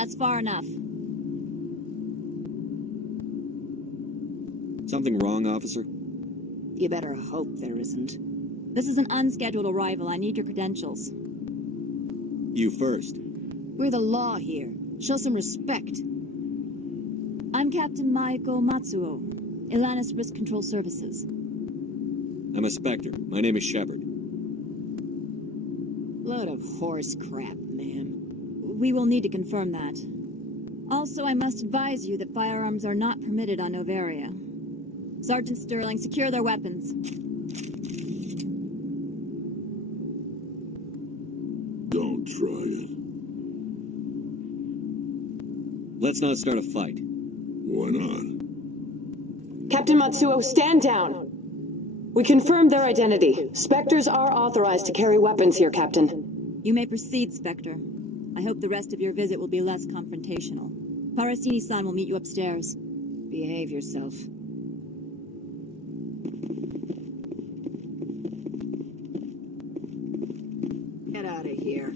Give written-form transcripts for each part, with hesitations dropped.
That's far enough. Something wrong, officer? You better hope there isn't. This is an unscheduled arrival. I need your credentials. You first. We're the law here. Show some respect. I'm Captain Maiko Matsuo, Ilanis Risk Control Services. I'm a Spectre. My name is Shepard. Load of horse crap, ma'am. We will need to confirm that. Also, I must advise you that firearms are not permitted on Noveria. Sergeant Sterling, secure their weapons. Don't try it. Let's not start a fight. Why not? Captain Matsuo, stand down! We confirmed their identity. Spectres are authorized to carry weapons here, Captain. You may proceed, Spectre. I hope the rest of your visit will be less confrontational. Parasini-san will meet you upstairs. Behave yourself. Get out of here.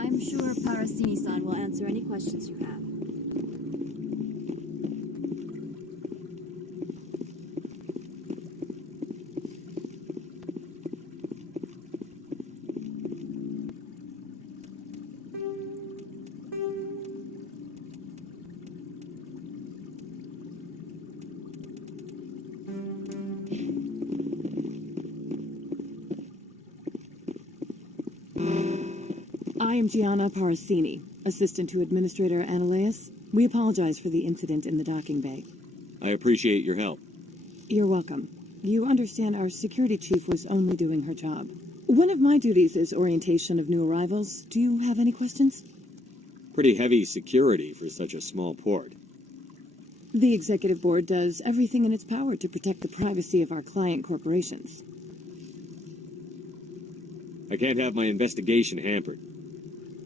I'm sure Parasini-san will answer any questions you have. I am Gianna Parasini, assistant to Administrator Ananias. We apologize for the incident in the docking bay. I appreciate your help. You're welcome. You understand our security chief was only doing her job. One of my duties is orientation of new arrivals. Do you have any questions? Pretty heavy security for such a small port. The executive board does everything in its power to protect the privacy of our client corporations. I can't have my investigation hampered.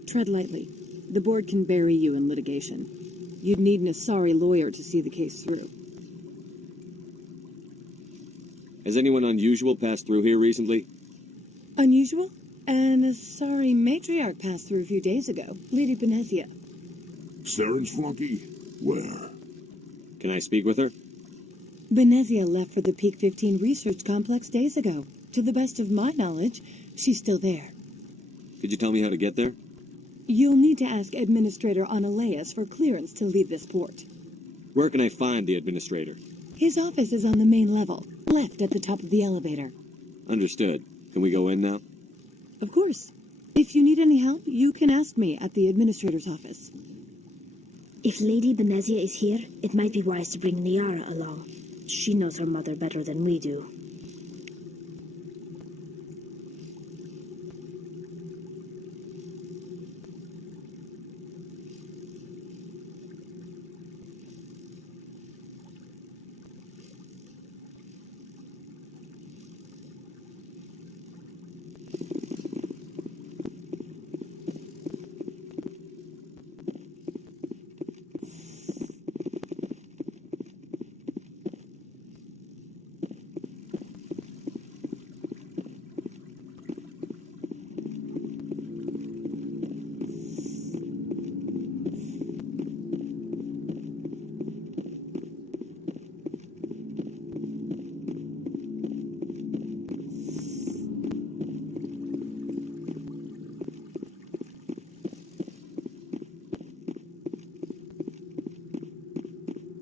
Tread lightly. The board can bury you in litigation. You'd need an Asari lawyer to see the case through. Has anyone unusual passed through here recently? Unusual? An Asari matriarch passed through a few days ago. Lady Benezia. Saren's flunky? Where? Can I speak with her? Benezia left for the Peak 15 research complex days ago. To the best of my knowledge, she's still there. Could you tell me how to get there? You'll need to ask Administrator Ananias for clearance to leave this port. Where can I find the administrator? His office is on the main level, left at the top of the elevator. Understood. Can we go in now? Of course. If you need any help, you can ask me at the administrator's office. If Lady Benezia is here, it might be wise to bring Niara along. She knows her mother better than we do.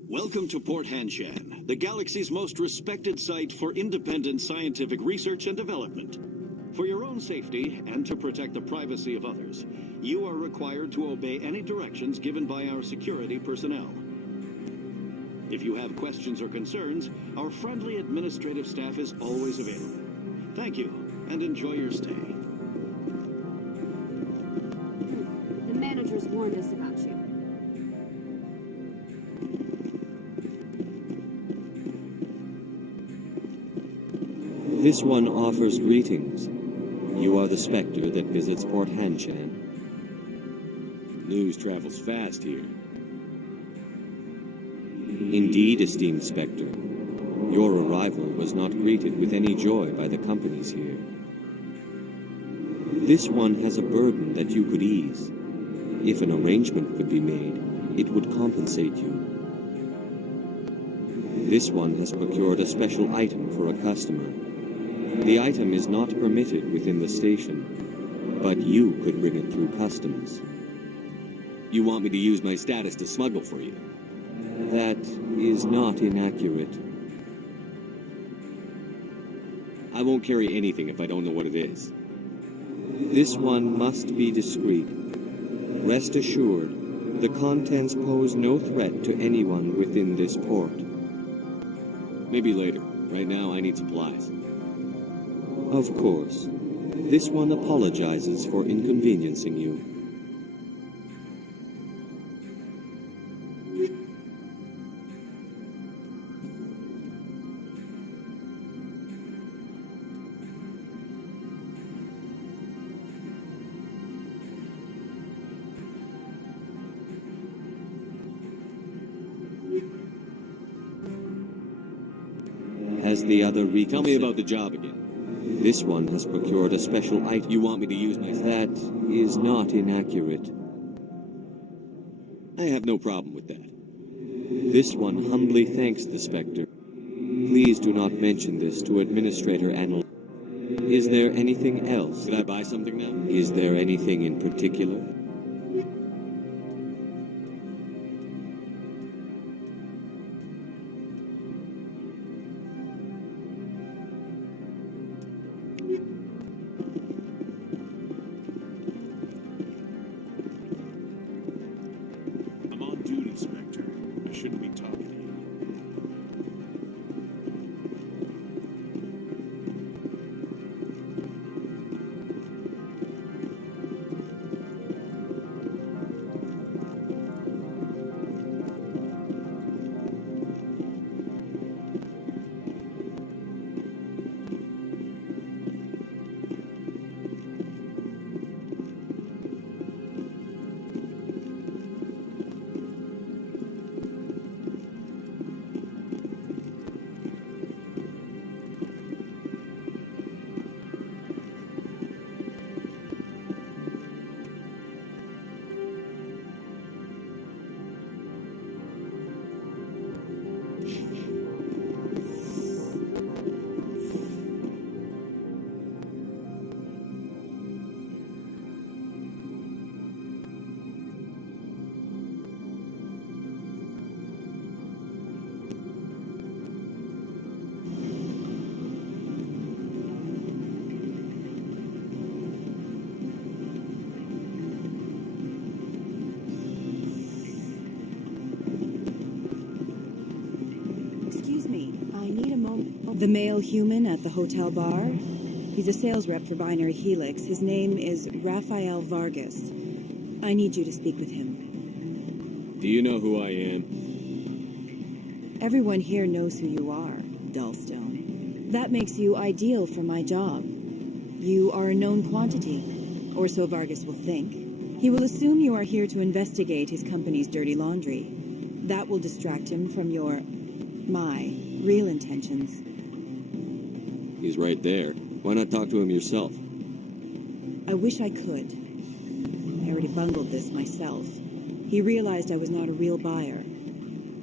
Welcome to Port Hanshan, the galaxy's most respected site for independent scientific research and development. For your own safety and to protect the privacy of others, you are required to obey any directions given by our security personnel. If you have questions or concerns, our friendly administrative staff is always available. Thank you, and enjoy your stay. The managers warned us about you. This one offers greetings. You are the Spectre that visits Port Hanshan. News travels fast here. Indeed, esteemed Spectre. Your arrival was not greeted with any joy by the companies here. This one has a burden that you could ease. If an arrangement could be made, it would compensate you. This one has procured a special item for a customer. The item is not permitted within the station, but you could bring it through customs. You want me to use my status to smuggle for you? That is not inaccurate. I won't carry anything if I don't know what it is. This one must be discreet. Rest assured, the contents pose no threat to anyone within this port. Maybe later. Right now, I need supplies. Of course. This one apologizes for inconveniencing you. Has the other Tell me about the job again. This one has procured a special item. You want me to use my... That is not inaccurate. I have no problem with that. This one humbly thanks the Spectre. Please do not mention this to Administrator Anil. Is there anything else? Did I buy something now? Is there anything in particular? I'm on duty, Spectre. I shouldn't be talking to you. Excuse me, I need a moment. The male human at the hotel bar? He's a sales rep for Binary Helix. His name is Rafael Vargas. I need you to speak with him. Do you know who I am? Everyone here knows who you are, Dullstone. That makes you ideal for my job. You are a known quantity, or so Vargas will think. He will assume you are here to investigate his company's dirty laundry. That will distract him from my real intentions. He's right there. Why not talk to him yourself? I wish I could. I already bungled this myself. He realized I was not a real buyer.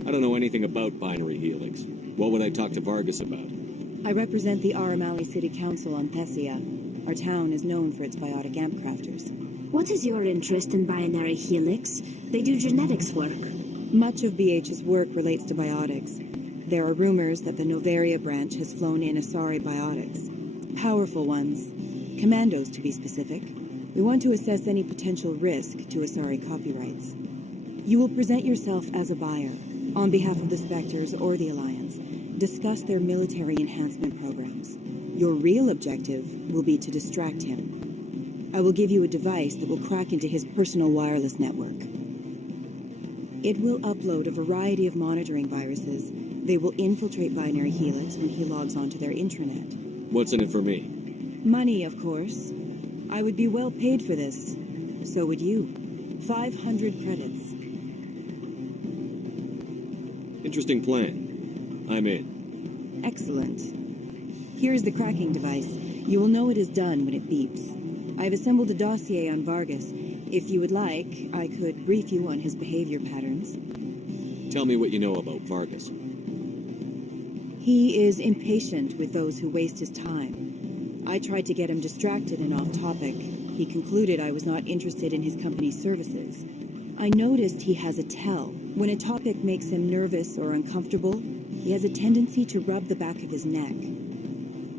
I don't know anything about Binary Helix. What would I talk to Vargas about? I represent the Aramali City Council on Thessia. Our town is known for its biotic amp crafters. What is your interest in Binary Helix? They do genetics work. Much of BH's work relates to biotics. There are rumors that the Noveria branch has flown in Asari biotics. Powerful ones. Commandos, to be specific. We want to assess any potential risk to Asari copyrights. You will present yourself as a buyer, on behalf of the Spectres or the Alliance. Discuss their military enhancement programs. Your real objective will be to distract him. I will give you a device that will crack into his personal wireless network. It will upload a variety of monitoring viruses. They will infiltrate Binary Helix when he logs onto their intranet. What's in it for me? Money, of course. I would be well paid for this. So would you. 500 credits. Interesting plan. I'm in. Excellent. Here's the cracking device. You will know it is done when it beeps. I've assembled a dossier on Vargas. If you would like, I could brief you on his behavior patterns. Tell me what you know about Vargas. He is impatient with those who waste his time. I tried to get him distracted and off topic. He concluded I was not interested in his company's services. I noticed he has a tell. When a topic makes him nervous or uncomfortable, he has a tendency to rub the back of his neck.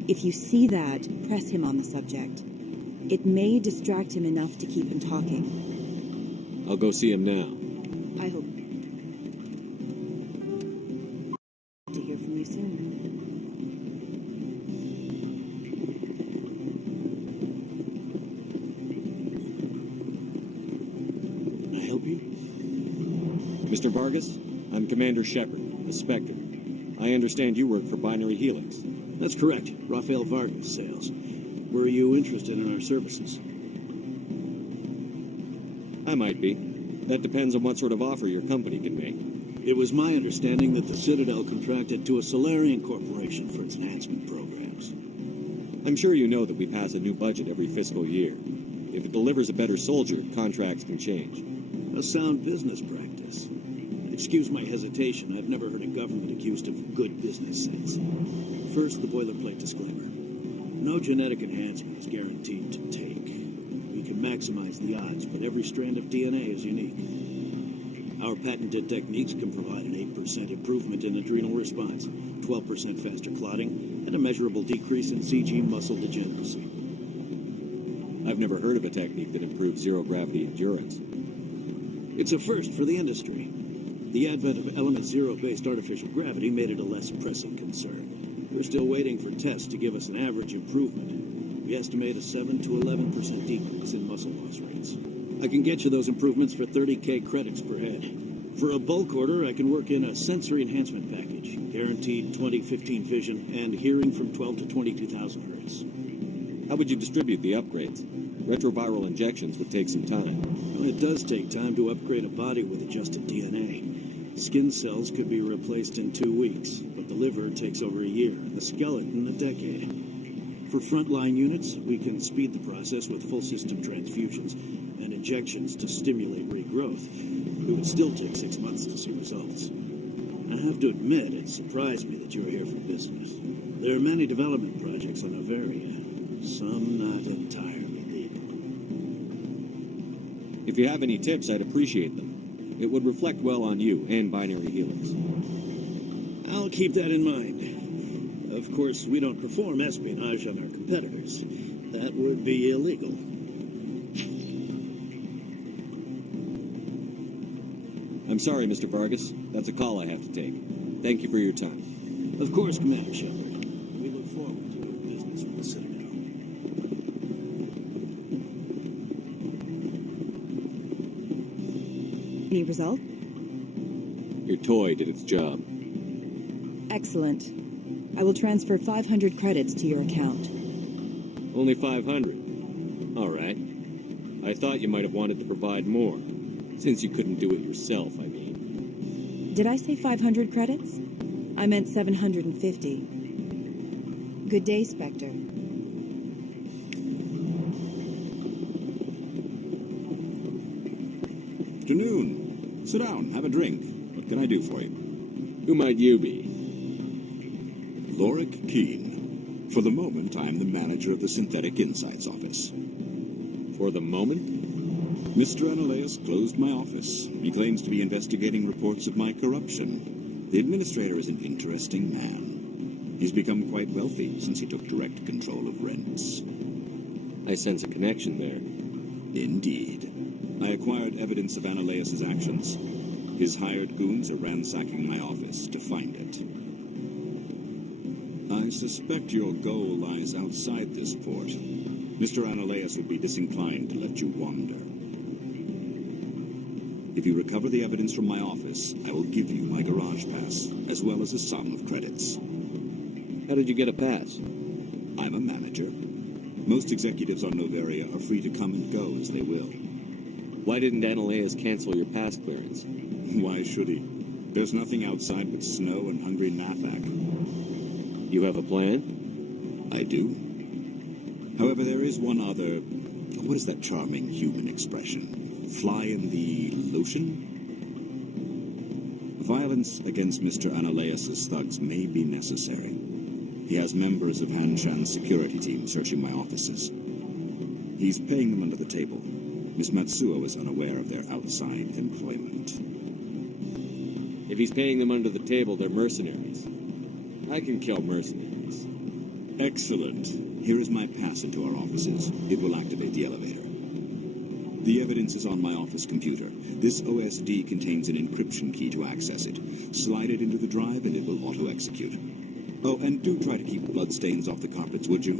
If you see that, press him on the subject. It may distract him enough to keep him talking. I'll go see him now. I hope to hear from you soon. Can I help you? Mr. Vargas, I'm Commander Shepard, a Spectre. I understand you work for Binary Helix. That's correct. Rafael Vargas, sales. Were you interested in our services? I might be. That depends on what sort of offer your company can make. It was my understanding that the Citadel contracted to a Solarian corporation for its enhancement programs. I'm sure you know that we pass a new budget every fiscal year. If it delivers a better soldier, contracts can change. A sound business practice. Excuse my hesitation. I've never heard a government accused of good business sense. First, the boilerplate disclaimer. No genetic enhancement is guaranteed to take. We can maximize the odds, but every strand of DNA is unique. Our patented techniques can provide an 8% improvement in adrenal response, 12% faster clotting, and a measurable decrease in CG muscle degeneracy. I've never heard of a technique that improves zero-gravity endurance. It's a first for the industry. The advent of element zero-based artificial gravity made it a less pressing concern. We're still waiting for tests to give us an average improvement. We estimate a 7 to 11% decrease in muscle loss rates. I can get you those improvements for 30K credits per head. For a bulk order, I can work in a sensory enhancement package, guaranteed 20/15 vision, and hearing from 12 to 22,000 hertz. How would you distribute the upgrades? Retroviral injections would take some time. Well, it does take time to upgrade a body with adjusted DNA. Skin cells could be replaced in 2 weeks, but the liver takes over a year, and the skeleton a decade. For frontline units, we can speed the process with full system transfusions and injections to stimulate regrowth. It would still take 6 months to see results. I have to admit, it surprised me that you're here for business. There are many development projects on Noveria, some not entirely legal. If you have any tips, I'd appreciate them. It would reflect well on you and Binary Helix. I'll keep that in mind. Of course, we don't perform espionage on our competitors. That would be illegal. I'm sorry, Mr. Vargas. That's a call I have to take. Thank you for your time. Of course, Commander Shepard. We look forward to doing business with the Citadel. Any result? Your toy did its job. Excellent. I will transfer 500 credits to your account. Only 500. All right. I thought you might have wanted to provide more. Since you couldn't do it yourself, I mean. Did I say 500 credits? I meant 750. Good day, Spectre. Afternoon. Sit down, have a drink. What can I do for you? Who might you be? Lorik Keene. For the moment, I am the manager of the Synthetic Insights Office. For the moment? Mr. Ananias closed my office. He claims to be investigating reports of my corruption. The administrator is an interesting man. He's become quite wealthy since he took direct control of rents. I sense a connection there. Indeed. I acquired evidence of Ananias' actions. His hired goons are ransacking my office to find it. I suspect your goal lies outside this port. Mr. Ananias would be disinclined to let you wander. If you recover the evidence from my office, I will give you my garage pass, as well as a sum of credits. How did you get a pass? I'm a manager. Most executives on Noveria are free to come and go as they will. Why didn't Ananias cancel your pass clearance? Why should he? There's nothing outside but snow and hungry Nathak. You have a plan? I do. However, there is one other... What is that charming human expression? Fly in the lotion? Violence against Mr. Ananias' thugs may be necessary. He has members of Hanshan's security team searching my offices. He's paying them under the table. Miss Matsuo is unaware of their outside employment. If he's paying them under the table, they're mercenaries. I can kill mercenaries. Excellent. Here is my pass into our offices. It will activate the elevator. The evidence is on my office computer. This OSD contains an encryption key to access it. Slide it into the drive and it will auto-execute. Oh, and do try to keep bloodstains off the carpets, would you?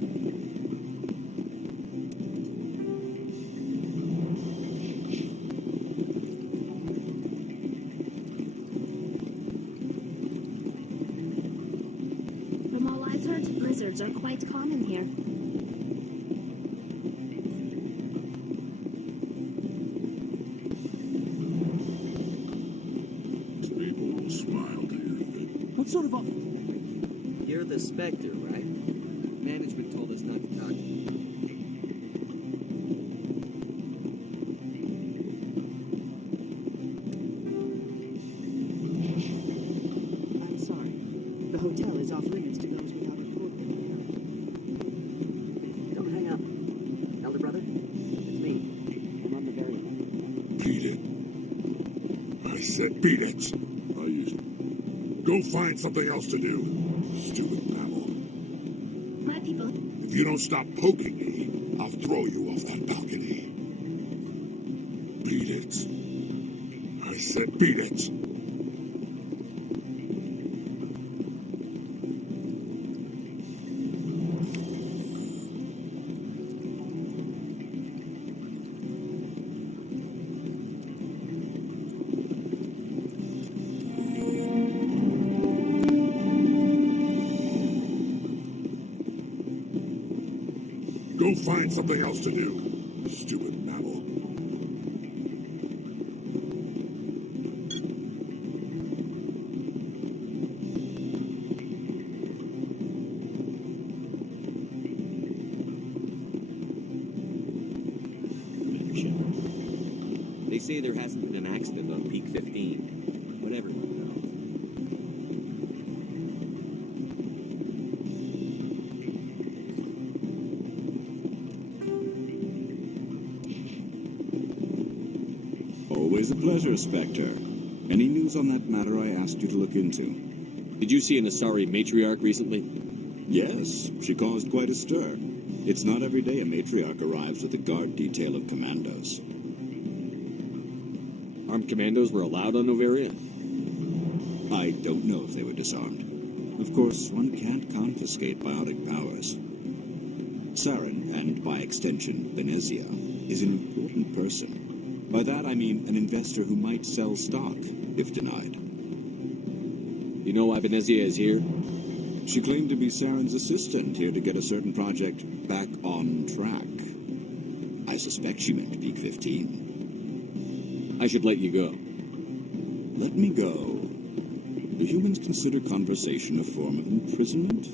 From all I've heard, blizzards are quite common here. People will smile to hear that. What sort of office? You're the Spectre, right? Management told us not to talk to you. I'm sorry. The hotel is off limits to those without a code. Don't hang up. Elder brother, it's me. I'm on the very end. Beat it. I said beat it. Go find something else to do. Stupid babble. My people. If you don't stop poking me, I'll throw you off that balcony. Beat it. I said beat it. Go find something else to do. Stupid mammal. They say there hasn't been an accident on Peak 15. But everyone knows. Always a pleasure, Spectre. Any news on that matter I asked you to look into? Did you see an Asari matriarch recently? Yes, she caused quite a stir. It's not every day a matriarch arrives with a guard detail of commandos. Armed commandos were allowed on Noveria? I don't know if they were disarmed. Of course, one can't confiscate biotic powers. Saren, and by extension, Benezia, is an important person. By that I mean an investor who might sell stock, if denied. You know why Benezia is here? She claimed to be Saren's assistant, here to get a certain project back on track. I suspect she meant Peak 15. I should let you go. Let me go. Do humans consider conversation a form of imprisonment?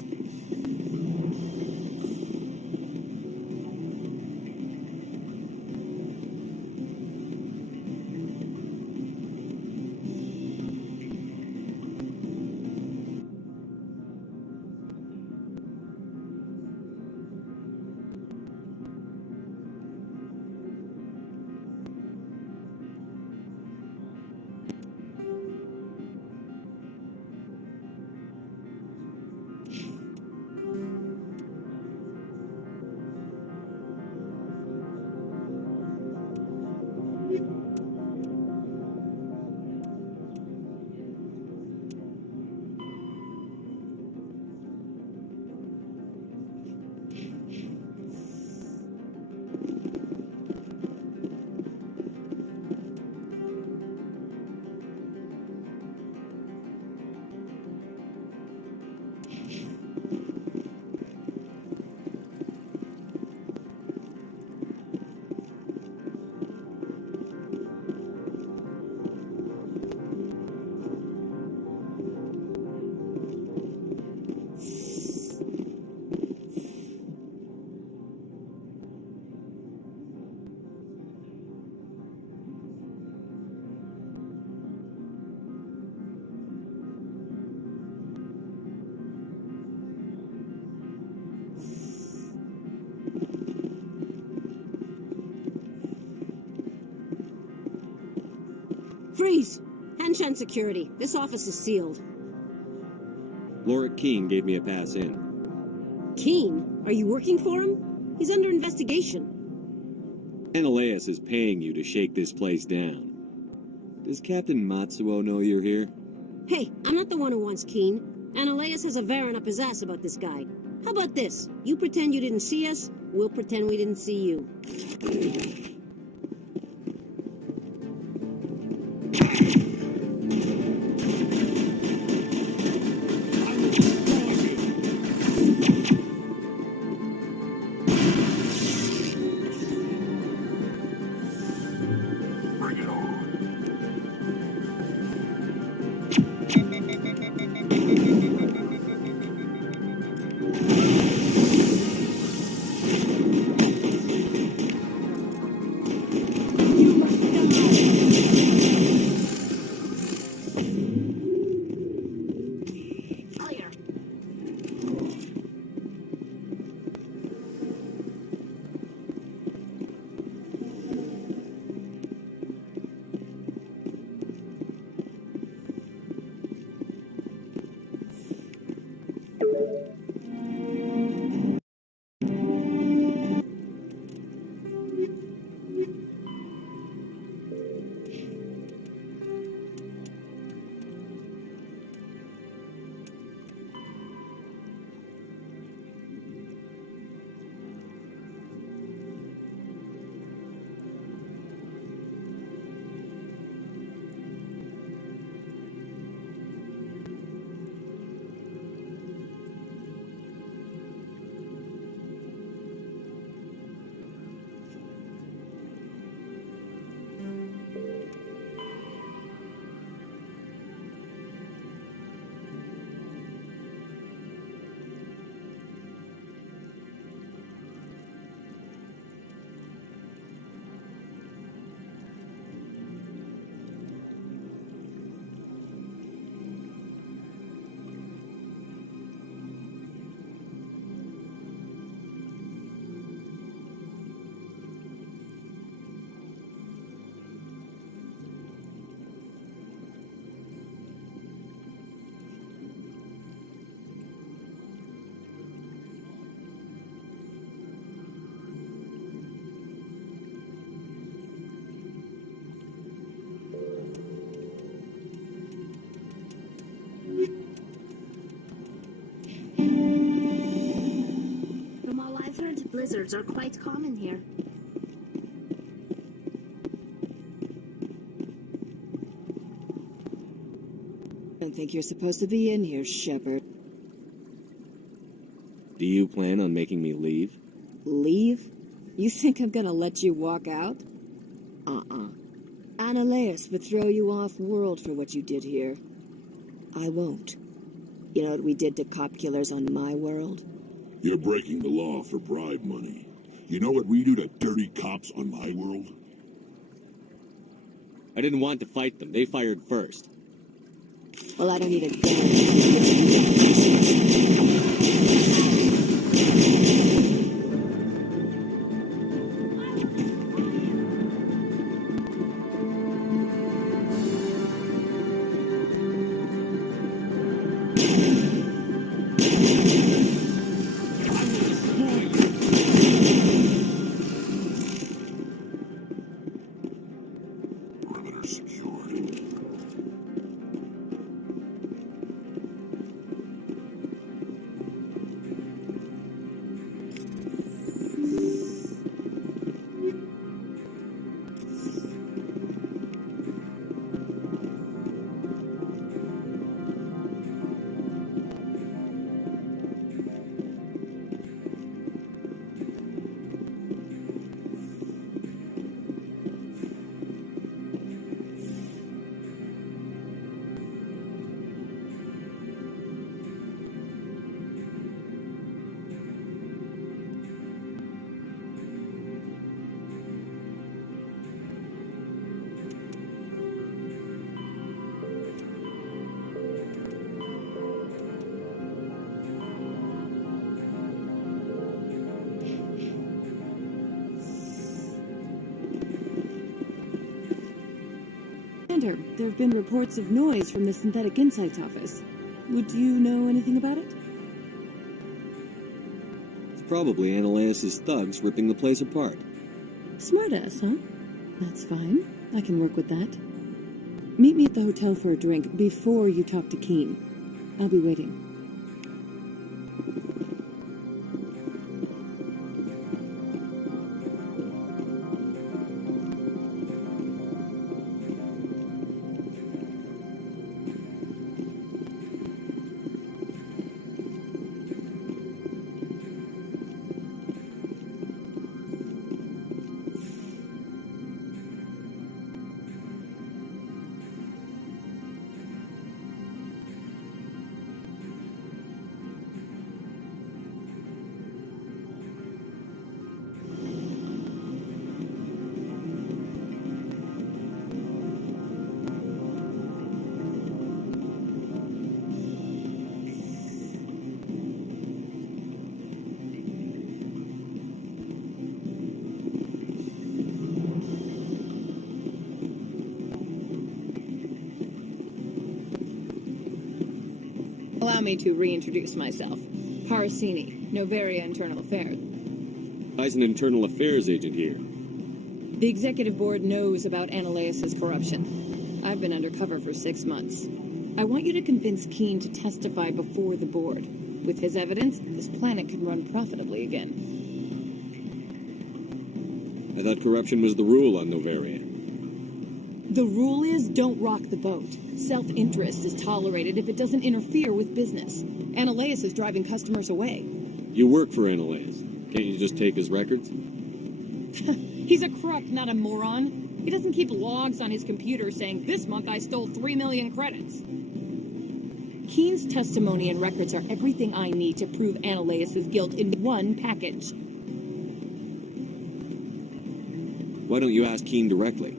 Tanshan security. This office is sealed. Lorik Keene gave me a pass in. Keen? Are you working for him? He's under investigation. Menelaus is paying you to shake this place down. Does Captain Matsuo know you're here? Hey, I'm not the one who wants Keen. Ananias has a Varen up his ass about this guy. How about this? You pretend you didn't see us, we'll pretend we didn't see you. Blizzards are quite common here. I don't think you're supposed to be in here, Shepard. Do you plan on making me leave? Leave? You think I'm gonna let you walk out? Ananias would throw you off world for what you did here. I won't. You know what we did to cop killers on my world? You're breaking the law for bribe money. You know what we do to dirty cops on my world? I didn't want to fight them. They fired first. Well, I don't need a gun. Commander, there have been reports of noise from the Synthetic Insights office. Would you know anything about it? It's probably Ananias' thugs ripping the place apart. Smartass, huh? That's fine. I can work with that. Meet me at the hotel for a drink before you talk to Keen. I'll be waiting. Allow me to reintroduce myself. Parasini, Noveria Internal Affairs. I's an internal affairs agent here. The executive board knows about Ananias' corruption. I've been undercover for 6 months. I want you to convince Keen to testify before the board. With his evidence, this planet can run profitably again. I thought corruption was the rule on Noveria. The rule is don't rock the boat. Self-interest is tolerated if it doesn't interfere with business. Ananias is driving customers away. You work for Ananias. Can't you just take his records? He's a crook, not a moron. He doesn't keep logs on his computer saying, this month I stole 3 million credits. Keen's testimony and records are everything I need to prove Ananias' guilt in one package. Why don't you ask Keen directly?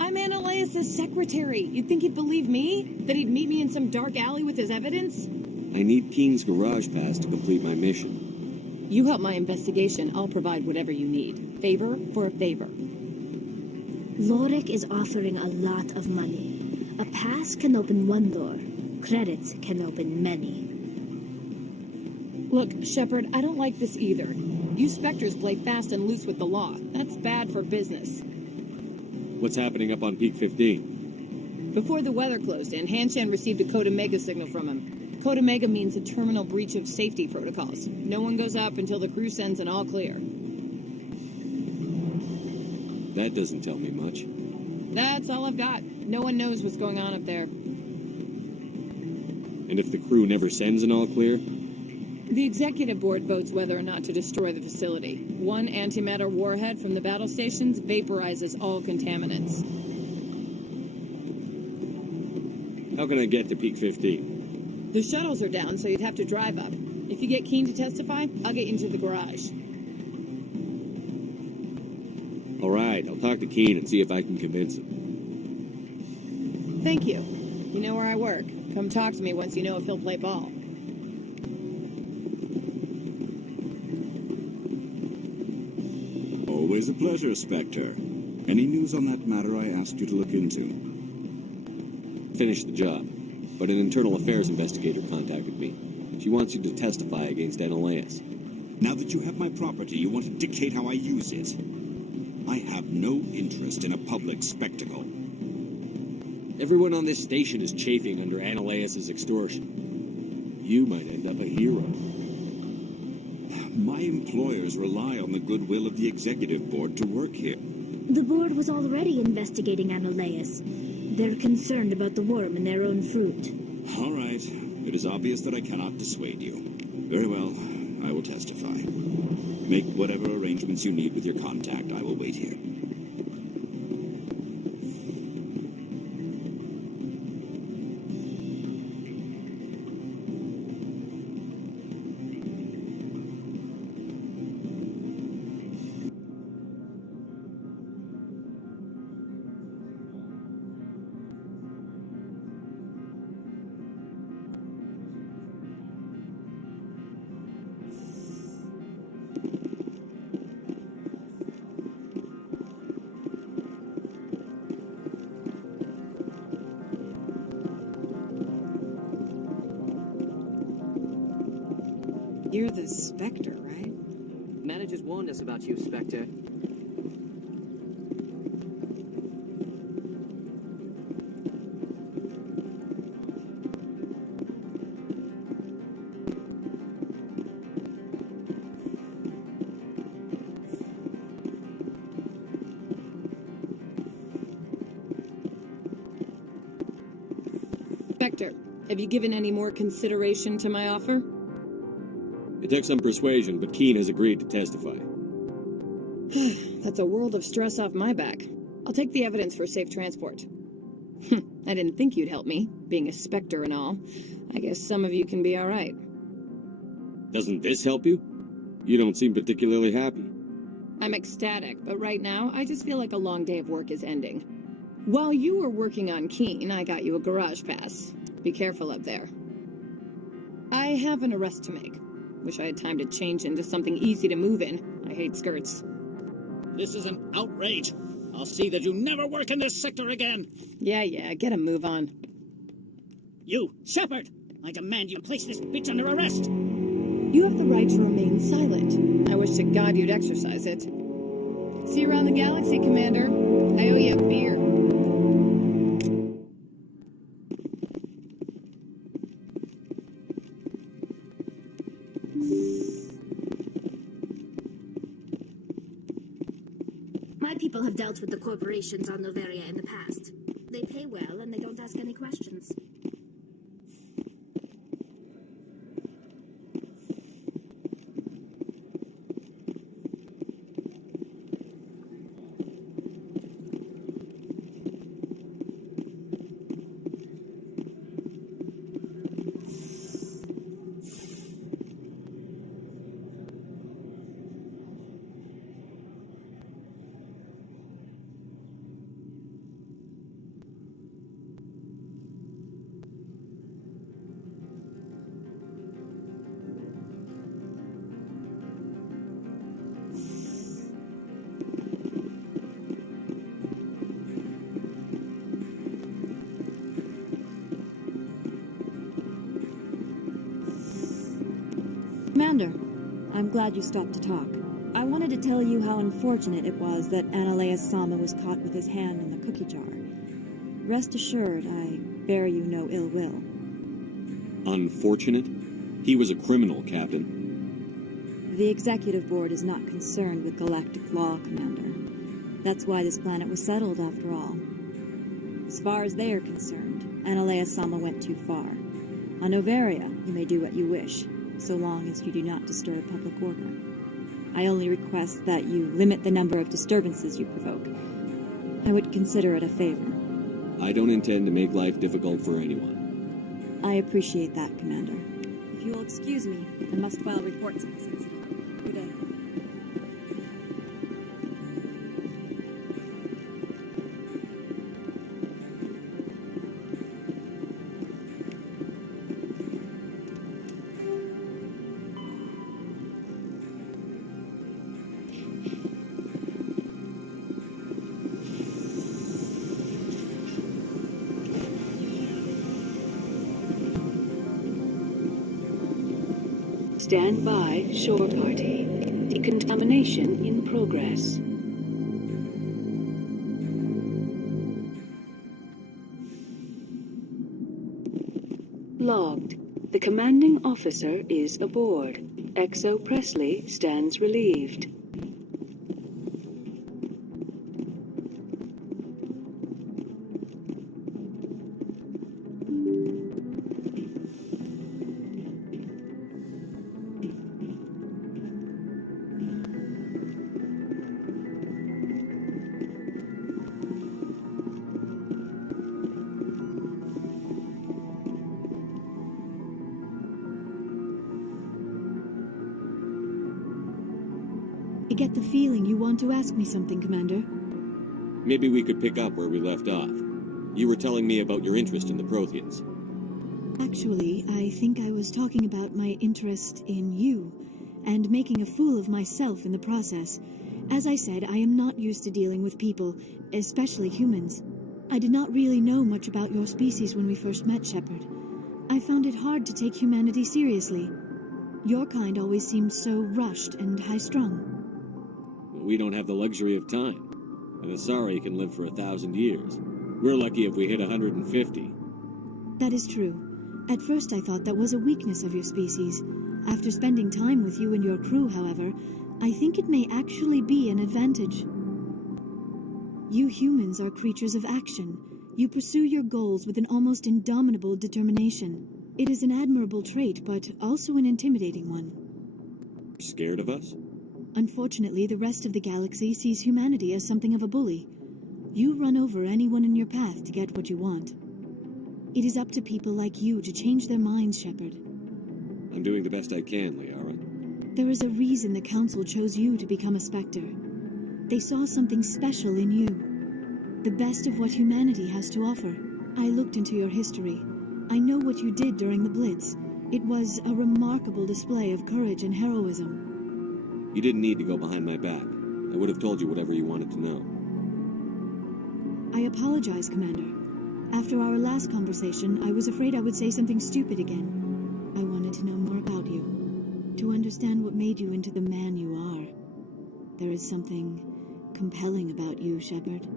I'm Ananias' secretary. You'd think he'd believe me? That he'd meet me in some dark alley with his evidence? I need Keen's garage pass to complete my mission. You help my investigation, I'll provide whatever you need. Favor for a favor. Lorik is offering a lot of money. A pass can open one door. Credits can open many. Look, Shepard, I don't like this either. You Spectres play fast and loose with the law. That's bad for business. What's happening up on Peak 15? Before the weather closed in, Hanshan received a Code Omega signal from him. Code Omega means a terminal breach of safety protocols. No one goes up until the crew sends an all clear. That doesn't tell me much. That's all I've got. No one knows what's going on up there. And if the crew never sends an all clear? The executive board votes whether or not to destroy the facility. One antimatter warhead from the battle stations vaporizes all contaminants. How can I get to Peak 15? The shuttles are down, so you'd have to drive up. If you get Keen to testify, I'll get you into the garage. All right, I'll talk to Keen and see if I can convince him. Thank you. You know where I work. Come talk to me once you know if he'll play ball. Always a pleasure, Spectre. Any news on that matter I asked you to look into? Finish the job, but an internal affairs investigator contacted me. She wants you to testify against Ananias. Now that you have my property, you want to dictate how I use it. I have no interest in a public spectacle. Everyone on this station is chafing under Ananias' extortion. You might end up a hero. My employers rely on the goodwill of the executive board to work here. The board was already investigating Ananias. They're concerned about the worm in their own fruit. All right. It is obvious that I cannot dissuade you. Very well. I will testify. Make whatever arrangements you need with your contact. I will wait here. You're the Spectre, right? Managers warned us about you, Spectre. Spectre, have you given any more consideration to my offer? It took some persuasion, but Keen has agreed to testify. That's a world of stress off my back. I'll take the evidence for safe transport. I didn't think you'd help me, being a Spectre and all. I guess some of you can be alright. Doesn't this help you? You don't seem particularly happy. I'm ecstatic, but right now, I just feel like a long day of work is ending. While you were working on Keen, I got you a garage pass. Be careful up there. I have an arrest to make. Wish I had time to change into something easy to move in. I hate skirts. This is an outrage. I'll see that you never work in this sector again. Yeah, get a move on. You, Shepard! I demand you place this bitch under arrest! You have the right to remain silent. I wish to God you'd exercise it. See you around the galaxy, Commander. I owe you a beer. My people have dealt with the corporations on Noveria in the past. They pay well and they don't ask any questions. Commander, I'm glad you stopped to talk. I wanted to tell you how unfortunate it was that Analeus Sama was caught with his hand in the cookie jar. Rest assured, I bear you no ill will. Unfortunate? He was a criminal, Captain. The Executive Board is not concerned with galactic law, Commander. That's why this planet was settled, after all. As far as they are concerned, Analeus Sama went too far. On Noveria, you may do what you wish, so long as you do not disturb public order. I only request that you limit the number of disturbances you provoke. I would consider it a favor. I don't intend to make life difficult for anyone. I appreciate that, Commander. If you will excuse me, I must file reports on this incident. Good day. Stand by, shore party. Decontamination in progress. Logged. The commanding officer is aboard. Exo Presley stands relieved. I get the feeling you want to ask me something, Commander. Maybe we could pick up where we left off. You were telling me about your interest in the Protheans. Actually, I think I was talking about my interest in you, and making a fool of myself in the process. As I said, I am not used to dealing with people, especially humans. I did not really know much about your species when we first met, Shepard. I found it hard to take humanity seriously. Your kind always seemed so rushed and high-strung. We don't have the luxury of time. An Asari can live for 1,000 years. We're lucky if we hit 150. That is true. At first I thought that was a weakness of your species. After spending time with you and your crew, however, I think it may actually be an advantage. You humans are creatures of action. You pursue your goals with an almost indomitable determination. It is an admirable trait, but also an intimidating one. Scared of us? Unfortunately, the rest of the galaxy sees humanity as something of a bully. You run over anyone in your path to get what you want. It is up to people like you to change their minds, Shepard. I'm doing the best I can, Liara. There is a reason the Council chose you to become a Spectre. They saw something special in you. The best of what humanity has to offer. I looked into your history. I know what you did during the Blitz. It was a remarkable display of courage and heroism. You didn't need to go behind my back. I would have told you whatever you wanted to know. I apologize, Commander. After our last conversation, I was afraid I would say something stupid again. I wanted to know more about you, to understand what made you into the man you are. There is something compelling about you, Shepard.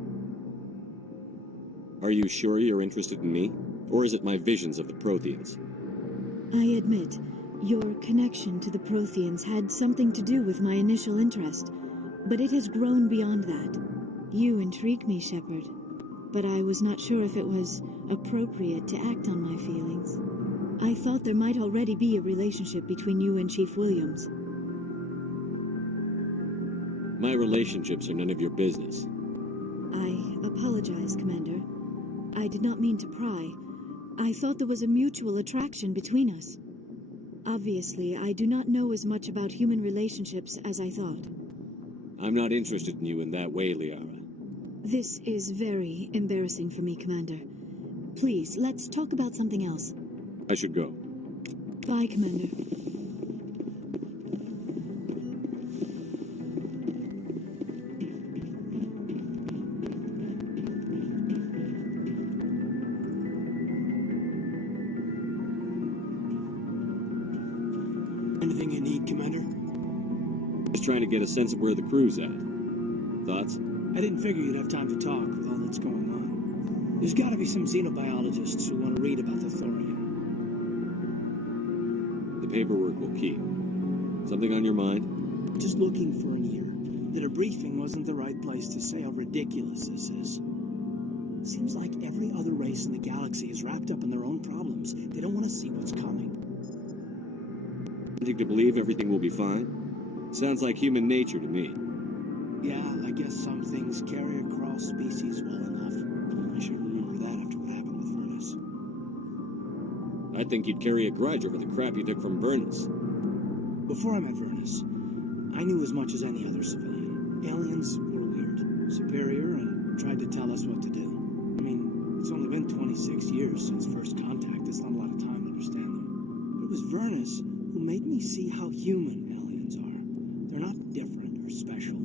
Are you sure you're interested in me? Or is it my visions of the Protheans? I admit, your connection to the Protheans had something to do with my initial interest, but it has grown beyond that. You intrigue me, Shepard, but I was not sure if it was appropriate to act on my feelings. I thought there might already be a relationship between you and Chief Williams. My relationships are none of your business. I apologize, Commander. I did not mean to pry. I thought there was a mutual attraction between us. Obviously, I do not know as much about human relationships as I thought. I'm not interested in you in that way, Liara. This is very embarrassing for me, Commander. Please, let's talk about something else. I should go. Bye, Commander. Anything you need, Commander? Just trying to get a sense of where the crew's at. Thoughts? I didn't figure you'd have time to talk with all that's going on. There's gotta be some xenobiologists who want to read about the thorium. The paperwork will keep. Something on your mind? Just looking for an ear. The debriefing wasn't the right place to say how ridiculous this is. Seems like every other race in the galaxy is wrapped up in their own problems. They don't want to see what's coming. Wanting to believe everything will be fine? Sounds like human nature to me. Yeah, I guess some things carry across species well enough. I should remember that after what happened with Vernus. I think you'd carry a grudge over the crap you took from Vernus. Before I met Vernus, I knew as much as any other civilian. Aliens were weird, superior, and tried to tell us what to do. I mean, it's only been 26 years since first contact. It's not a lot of time to understand them. But it was Vernus who made me see how human aliens are. They're not different or special.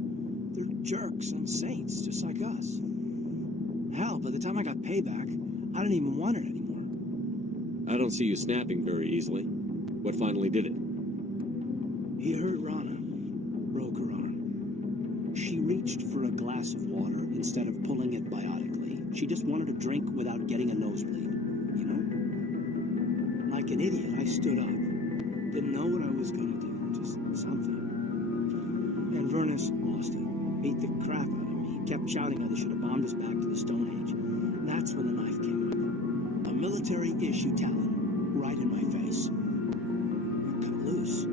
They're jerks and saints, just like us. Hell, by the time I got payback, I didn't even want it anymore. I don't see you snapping very easily. What finally did it? He hurt Rana. Broke her arm. She reached for a glass of water instead of pulling it biotically. She just wanted a drink without getting a nosebleed. You know? Like an idiot, I stood up. Didn't know what I was gonna do. Just something. And Vernus lost it. Beat the crap out of me. Kept shouting how they should have bombed us back to the Stone Age. And that's when the knife came up. A military-issue Talon, right in my face. I cut loose.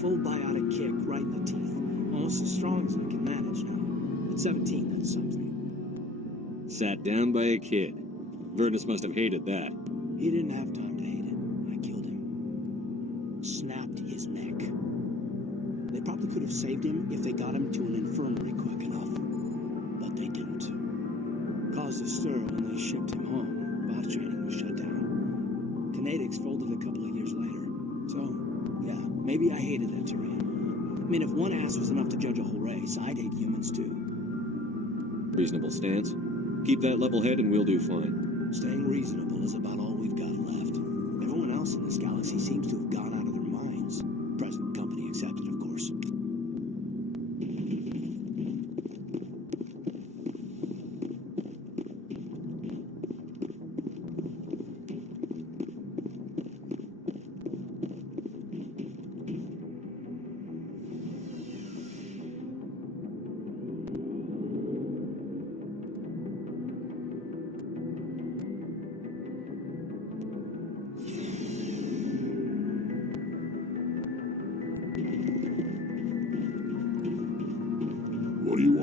Full biotic kick right in the teeth. Almost as strong as I can manage now. At 17, that's something. Sat down by a kid. Vernus must have hated that. He didn't have time to hate it. I killed him. Snapped his neck. They probably could have saved him if they got him to an infirmary quick enough. But they didn't. Caused a stir when they shipped him home. Bot training was shut down. Kinetics folded a couple of years later. So, yeah, maybe I hated that terrain. I mean, if one ass was enough to judge a whole race, I'd hate humans too. Reasonable stance. Keep that level head and we'll do fine. Staying reasonable is about all we've got left. Everyone else in this galaxy seems to have gone out of their minds. President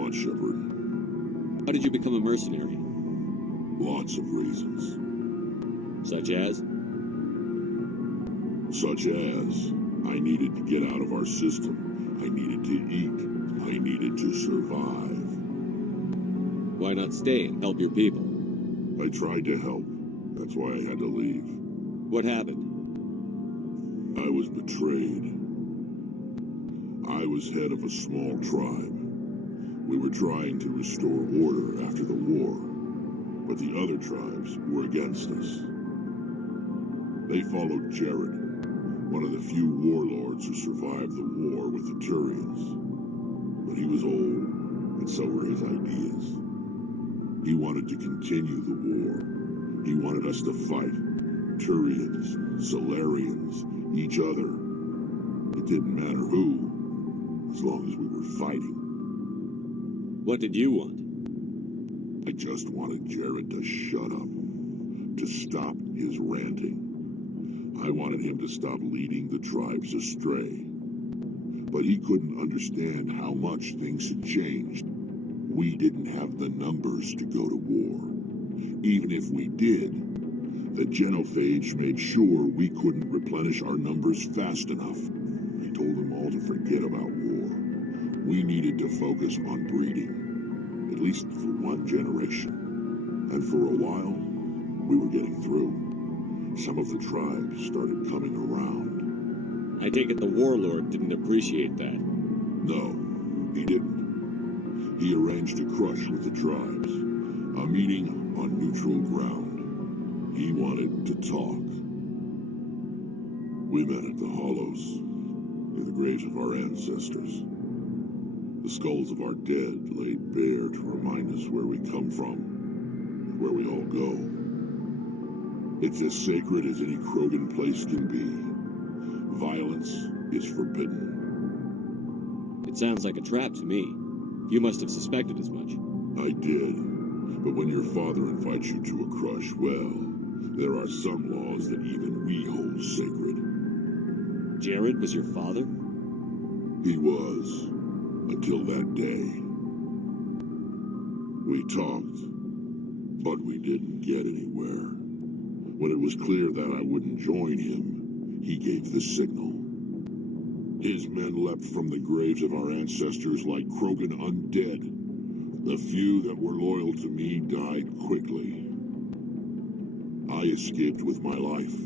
want, Shepard? How did you become a mercenary? Lots of reasons. Such as? Such as, I needed to get out of our system. I needed to eat. I needed to survive. Why not stay and help your people? I tried to help. That's why I had to leave. What happened? I was betrayed. I was head of a small tribe. We were trying to restore order after the war, but the other tribes were against us. They followed Jared, one of the few warlords who survived the war with the Turians. But he was old, and so were his ideas. He wanted to continue the war. He wanted us to fight. Turians, Solarians, each other. It didn't matter who, as long as we were fighting. What did you want? I just wanted Jared to shut up, to stop his ranting. I wanted him to stop leading the tribes astray. But he couldn't understand how much things had changed. We didn't have the numbers to go to war. Even if we did, the genophage made sure we couldn't replenish our numbers fast enough. I told them all to forget about war. We needed to focus on breeding, at least for one generation. And for a while, we were getting through. Some of the tribes started coming around. I take it the warlord didn't appreciate that. No, he didn't. He arranged a crush with the tribes, a meeting on neutral ground. He wanted to talk. We met at the Hollows, near the graves of our ancestors. The skulls of our dead laid bare to remind us where we come from and where we all go. It's as sacred as any Krogan place can be. Violence is forbidden. It sounds like a trap to me. You must have suspected as much. I did. But when your father invites you to a crush, well, there are some laws that even we hold sacred. Jared was your father? He was. Until that day. We talked, but we didn't get anywhere. When it was clear that I wouldn't join him, he gave the signal. His men leapt from the graves of our ancestors like Krogan undead. The few that were loyal to me died quickly. I escaped with my life,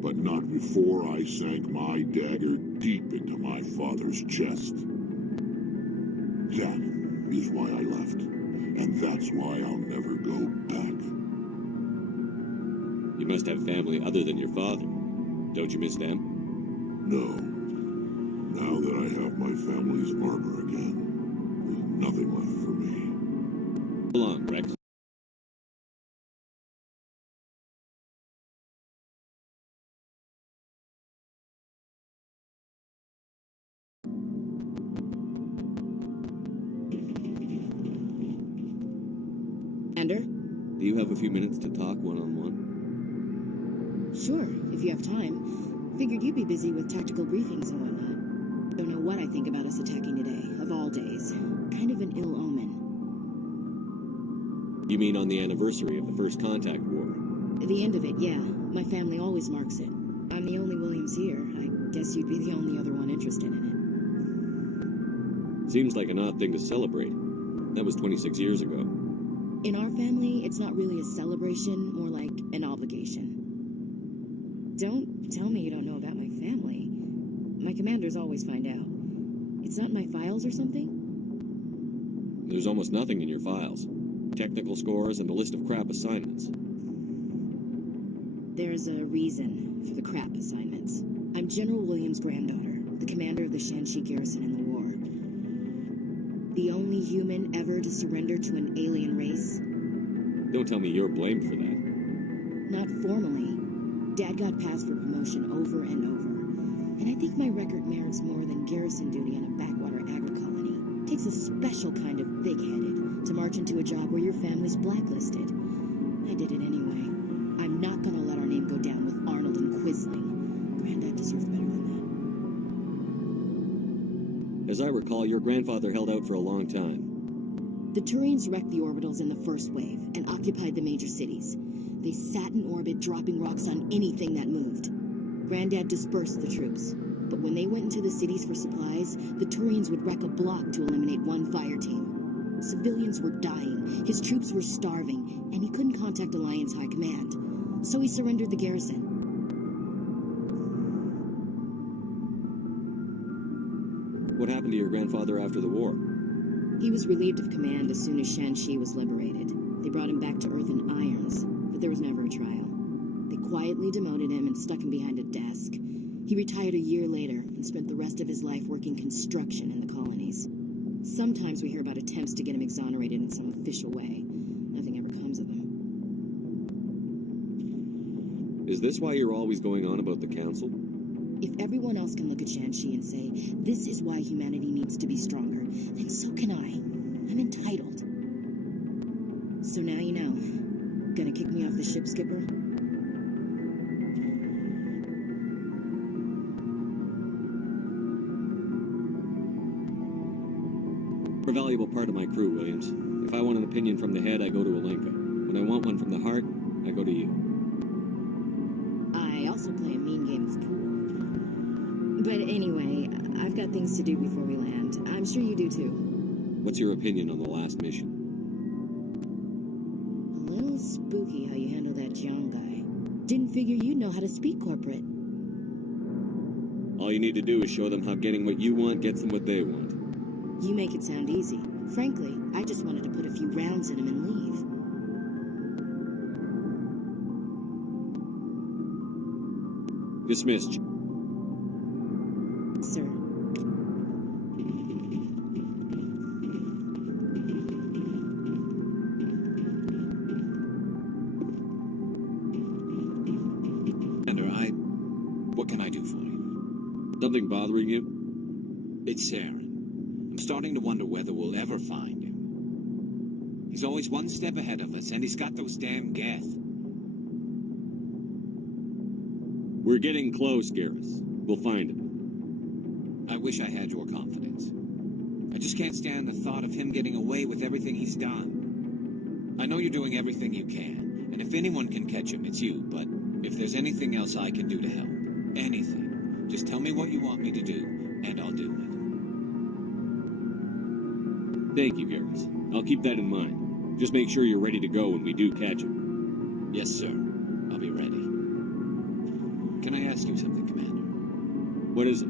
but not before I sank my dagger deep into my father's chest. That is why I left, and that's why I'll never go back. You must have family other than your father. Don't you miss them? No. Now that I have my family's armor again, there's nothing left for me. Hold on, Rex. Commander? Do you have a few minutes to talk one-on-one? Sure, if you have time. Figured you'd be busy with tactical briefings and whatnot. Don't know what I think about us attacking today, of all days. Kind of an ill omen. You mean on the anniversary of the First Contact War? The end of it, yeah. My family always marks it. I'm the only Williams here. I guess you'd be the only other one interested in it. Seems like an odd thing to celebrate. That was 26 years ago. In our family, it's not really a celebration, more like an obligation. Don't tell me you don't know about my family. My commanders always find out. It's not in my files or something? There's almost nothing in your files. Technical scores and a list of crap assignments. There's a reason for the crap assignments. I'm General Williams' granddaughter, the commander of the Shanxi garrison in the war. The only human ever to surrender to an alien race. Don't tell me you're blamed for that. Not formally. Dad got passed for promotion over and over. And I think my record merits more than garrison duty on a backwater agri-colony. Takes a special kind of big-headed to march into a job where your family's blacklisted. I did it anyway. I'm not gonna let our name go down with Arnold and Quisling. Granddad deserves better than that. As I recall, your grandfather held out for a long time. The Turians wrecked the orbitals in the first wave and occupied the major cities. They sat in orbit, dropping rocks on anything that moved. Granddad dispersed the troops, but when they went into the cities for supplies, the Turians would wreck a block to eliminate one fire team. Civilians were dying, his troops were starving, and he couldn't contact Alliance High Command, so he surrendered the garrison. What happened to your grandfather after the war? He was relieved of command as soon as Shanxi was liberated. They brought him back to Earth in irons, but there was never a trial. They quietly demoted him and stuck him behind a desk. He retired a year later and spent the rest of his life working construction in the colonies. Sometimes we hear about attempts to get him exonerated in some official way. Nothing ever comes of him. Is this why you're always going on about the Council? If everyone else can look at Shanxi and say, this is why humanity needs to be stronger, then so can I. I'm entitled. So now you know. Gonna kick me off the ship, Skipper? You're a valuable part of my crew, Williams. If I want an opinion from the head, I go to Alenka. When I want one from the heart, I go to you. I also play a mean game of pool. But anyway, I've got things to do before we land. I'm sure you do too. What's your opinion on the last mission? A little spooky how you handle that Jiang guy. Didn't figure you'd know how to speak corporate. All you need to do is show them how getting what you want gets them what they want. You make it sound easy. Frankly, I just wanted to put a few rounds in him and leave. Dismissed. Sir. What can I do for you? Something bothering you? It's Saren. I'm starting to wonder whether we'll ever find him. He's always one step ahead of us, and he's got those damn Geth. We're getting close, Garrus. We'll find him. I wish I had your confidence. I just can't stand the thought of him getting away with everything he's done. I know you're doing everything you can, and if anyone can catch him, it's you, but if there's anything else I can do to help, anything, just tell me what you want me to do, and I'll do it. Thank you, Garrus. I'll keep that in mind. Just make sure you're ready to go when we do catch him. Yes, sir. I'll be ready. Can I ask you something, Commander? What is it?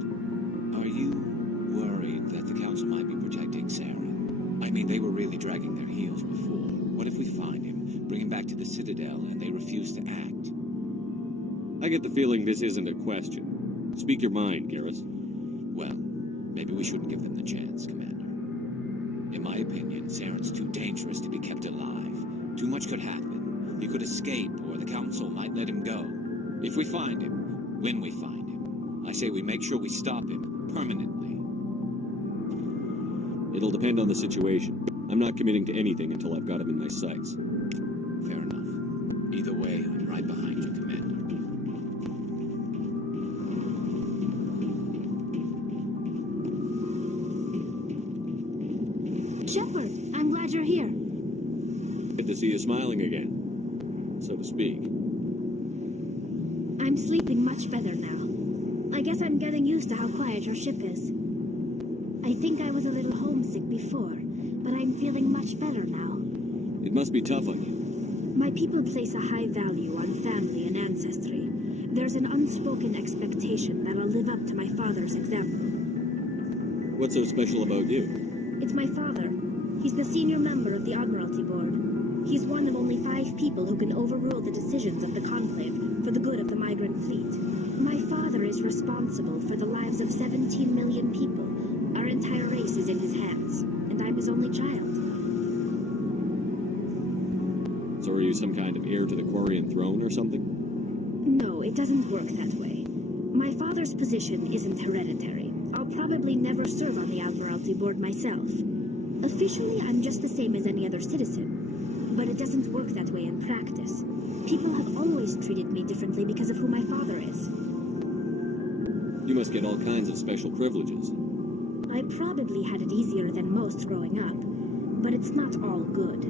Are you worried that the Council might be protecting Saren? I mean, they were really dragging their heels before. What if we find him, bring him back to the Citadel, and they refuse to act? I get the feeling this isn't a question. Speak your mind, Garrus. Well, maybe we shouldn't give them the chance, Commander. In my opinion, Saren's too dangerous to be kept alive. Too much could happen. He could escape, or the Council might let him go. If we find him, when we find him, I say we make sure we stop him permanently. It'll depend on the situation. I'm not committing to anything until I've got him in my sights. Fair enough. Either way, I'm right behind you, Commander. Shepard, I'm glad you're here. Good to see you smiling again, so to speak. I'm sleeping much better now. I guess I'm getting used to how quiet your ship is. I think I was a little homesick before, but I'm feeling much better now. It must be tough on you. My people place a high value on family and ancestry. There's an unspoken expectation that I'll live up to my father's example. What's so special about you? It's my father. He's the senior member of the Admiralty Board. He's one of only 5 people who can overrule the decisions of the Conclave for the good of the migrant fleet. My father is responsible for the lives of 17 million people. Our entire race is in his hands, and I'm his only child. So are you some kind of heir to the Quarian throne or something? No, it doesn't work that way. My father's position isn't hereditary. I'll probably never serve on the Admiralty Board myself. Officially, I'm just the same as any other citizen. But it doesn't work that way in practice. People have always treated me differently because of who my father is. You must get all kinds of special privileges. I probably had it easier than most growing up. But it's not all good.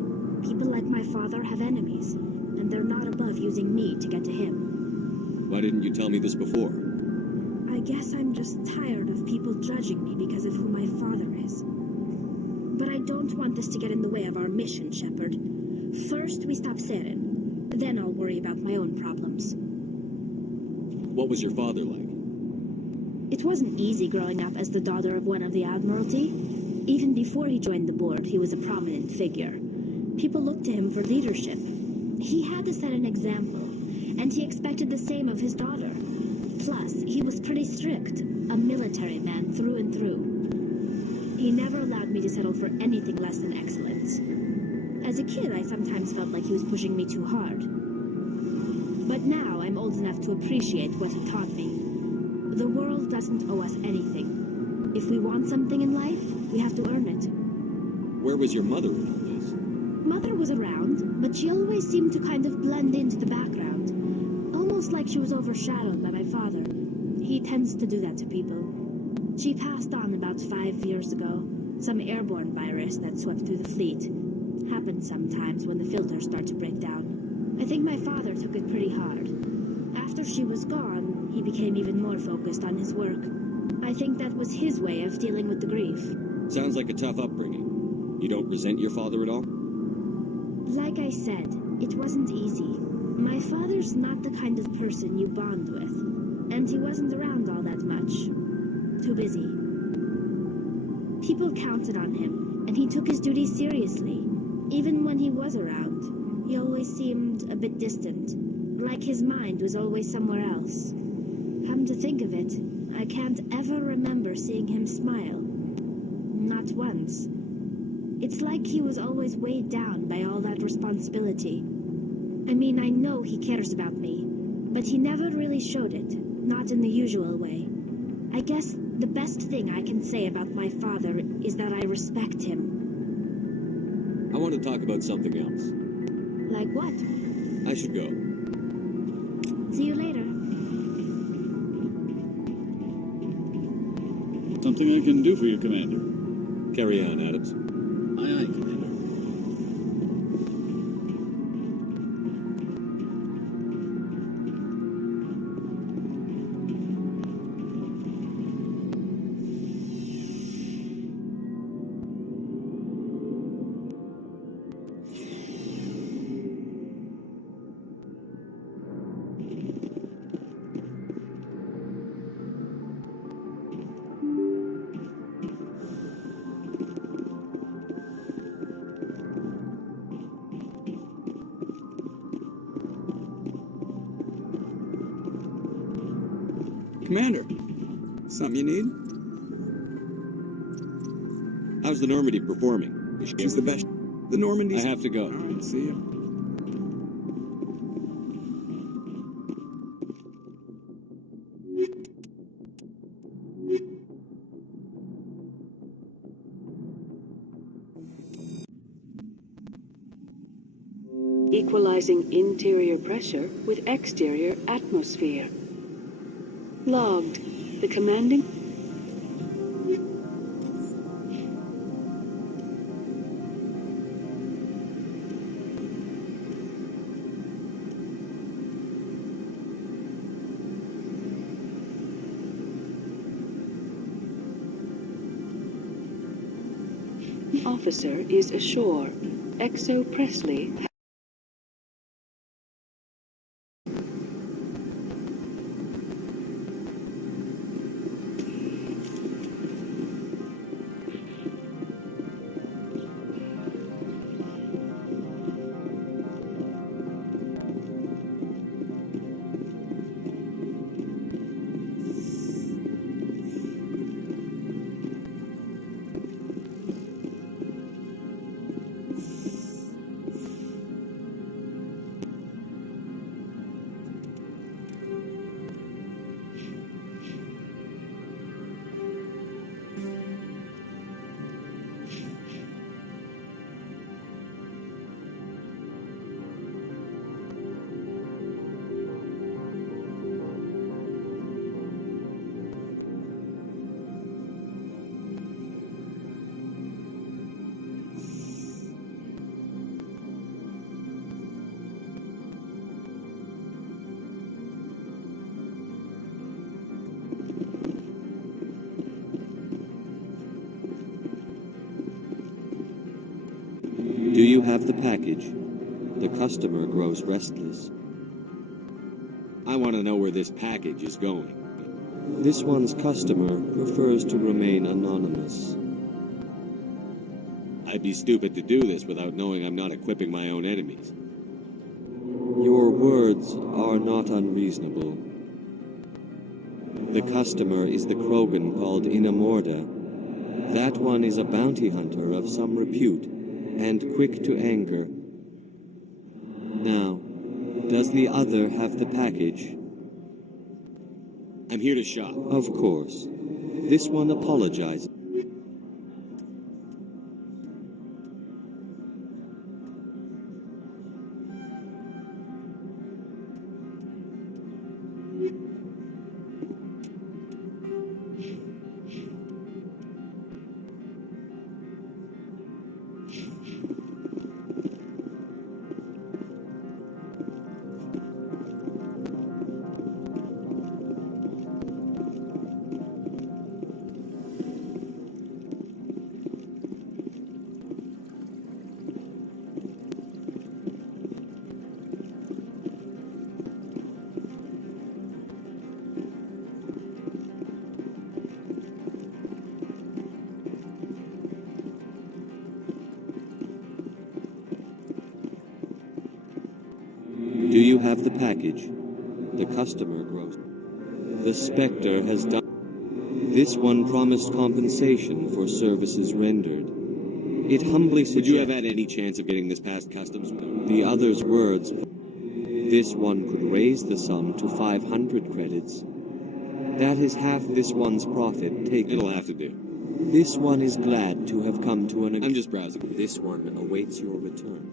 People like my father have enemies, and they're not above using me to get to him. Why didn't you tell me this before? I guess I'm just tired of people judging me because of who my father is. But I don't want this to get in the way of our mission, Shepard. First, we stop Seren. Then I'll worry about my own problems. What was your father like? It wasn't easy growing up as the daughter of one of the Admiralty. Even before he joined the board, he was a prominent figure. People looked to him for leadership. He had to set an example, and he expected the same of his daughter. Plus, he was pretty strict, a military man through and through. He never allowed me to settle for anything less than excellence. As a kid, I sometimes felt like he was pushing me too hard. But now I'm old enough to appreciate what he taught me. The world doesn't owe us anything. If we want something in life, we have to earn it. Where was your mother in all this? Mother was around, but she always seemed to kind of blend into the background. Almost like she was overshadowed by my father. He tends to do that to people. She passed on about 5 years ago. Some airborne virus that swept through the fleet. Happens sometimes when the filters start to break down. I think my father took it pretty hard. After she was gone, he became even more focused on his work. I think that was his way of dealing with the grief. Sounds like a tough upbringing. You don't resent your father at all? Like I said, it wasn't easy. My father's not the kind of person you bond with, and he wasn't around all that much. Too busy. People counted on him, and he took his duties seriously. Even when he was around, he always seemed a bit distant, like his mind was always somewhere else. Come to think of it, I can't ever remember seeing him smile. Not once. It's like he was always weighed down by all that responsibility. I mean, I know he cares about me, but he never really showed it, not in the usual way. I guess the best thing I can say about my father is that I respect him. I want to talk about something else. Like what? I should go. See you later. Something I can do for you, Commander. Carry on, Adams. Aye, aye, Commander. Commander, something you need? How's the Normandy performing? She's the best. The Normandy's... I have to go. All right, see you. Equalizing interior pressure with exterior atmosphere. Logged. The commanding... Officer is ashore. Exo Presley... Do you have the package? The customer grows restless. I want to know where this package is going. This one's customer prefers to remain anonymous. I'd be stupid to do this without knowing I'm not equipping my own enemies. Your words are not unreasonable. The customer is the Krogan called Inamorda. That one is a bounty hunter of some repute, and quick to anger. Now, does the other have the package? I'm here to shop. Of course. This one apologizes. Do you have the package? The customer grows. The Spectre has done. This one promised compensation for services rendered. It humbly suggests. Would you have had any chance of getting this past customs? The other's words. This one could raise the sum to 500 credits. That is half this one's profit taken. It'll have to do. This one is glad to have come to an. I'm just browsing. This one awaits your return.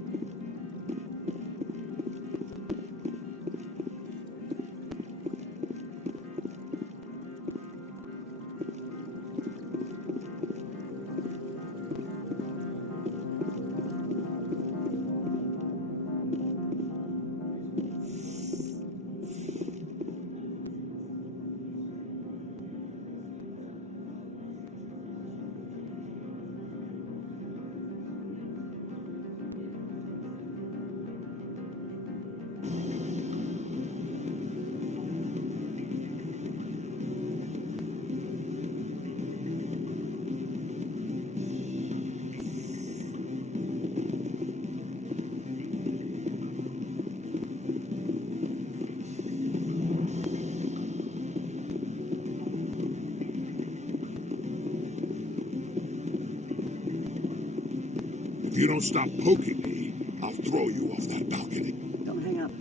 If you don't stop poking me, I'll throw you off that balcony. Don't hang up.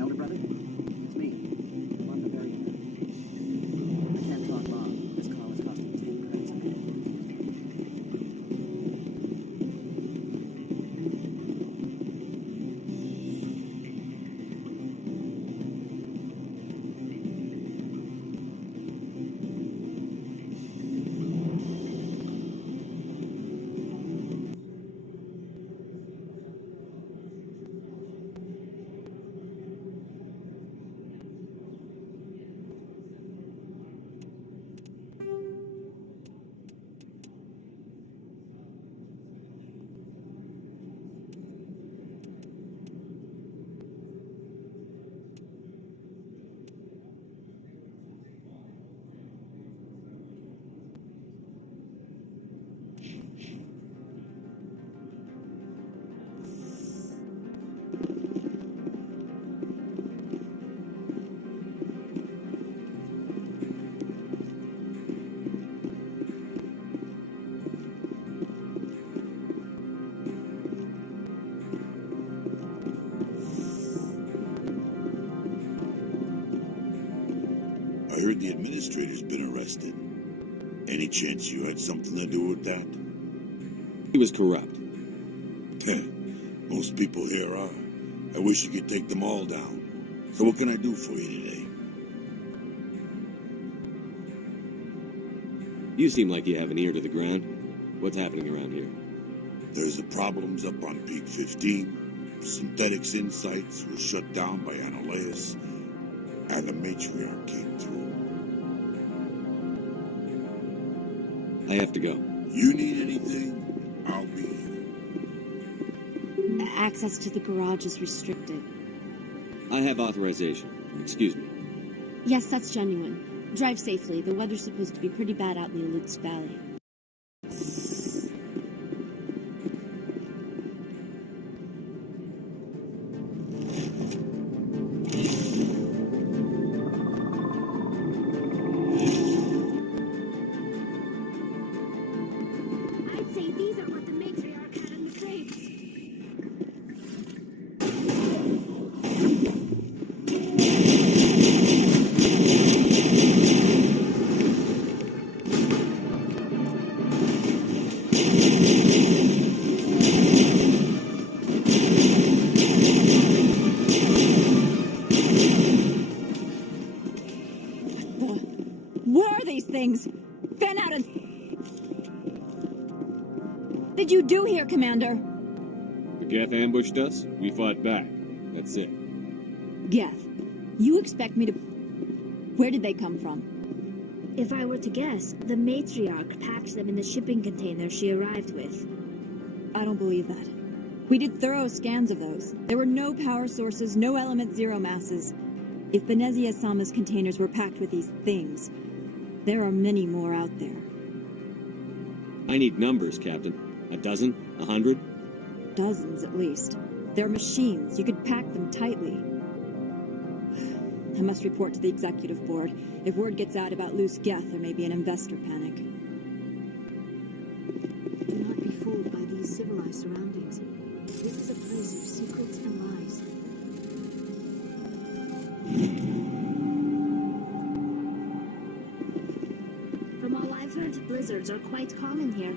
Elder brother, it's me. I'm on the very end. I can't talk long. This call is costing 10 credits a minute. I heard the administrator's been arrested. Any chance you had something to do with that? He was corrupt. Most people here are. I wish you could take them all down. So what can I do for you today? You seem like you have an ear to the ground. What's happening around here? There's the problems up on Peak 15. Synthetics Insights was shut down by Analeus. And the matriarch came through. I have to go. You need anything? I'll be here. access to the garage is restricted. I have authorization. Excuse me. Yes, that's genuine. Drive safely. The weather's supposed to be pretty bad out in the Lutz Valley. I'd say these are what the matriarch had in the crates. Where are these things? Fan out and... Did you do here, Commander? The Geth ambushed us, we fought back. That's it. Geth, you expect me to... Where did they come from? If I were to guess, the matriarch packed them in the shipping container she arrived with. I don't believe that. We did thorough scans of those. There were no power sources, no element zero masses. If Benezia Sama's containers were packed with these things, there are many more out there. I need numbers, Captain. A dozen? 100? Dozens, at least. They're machines. You could pack them tightly. I must report to the executive board. If word gets out about loose Geth, there may be an investor panic. Do not be fooled by these civilized surroundings. This is a place of secrets and lies. From all I've heard, blizzards are quite common here.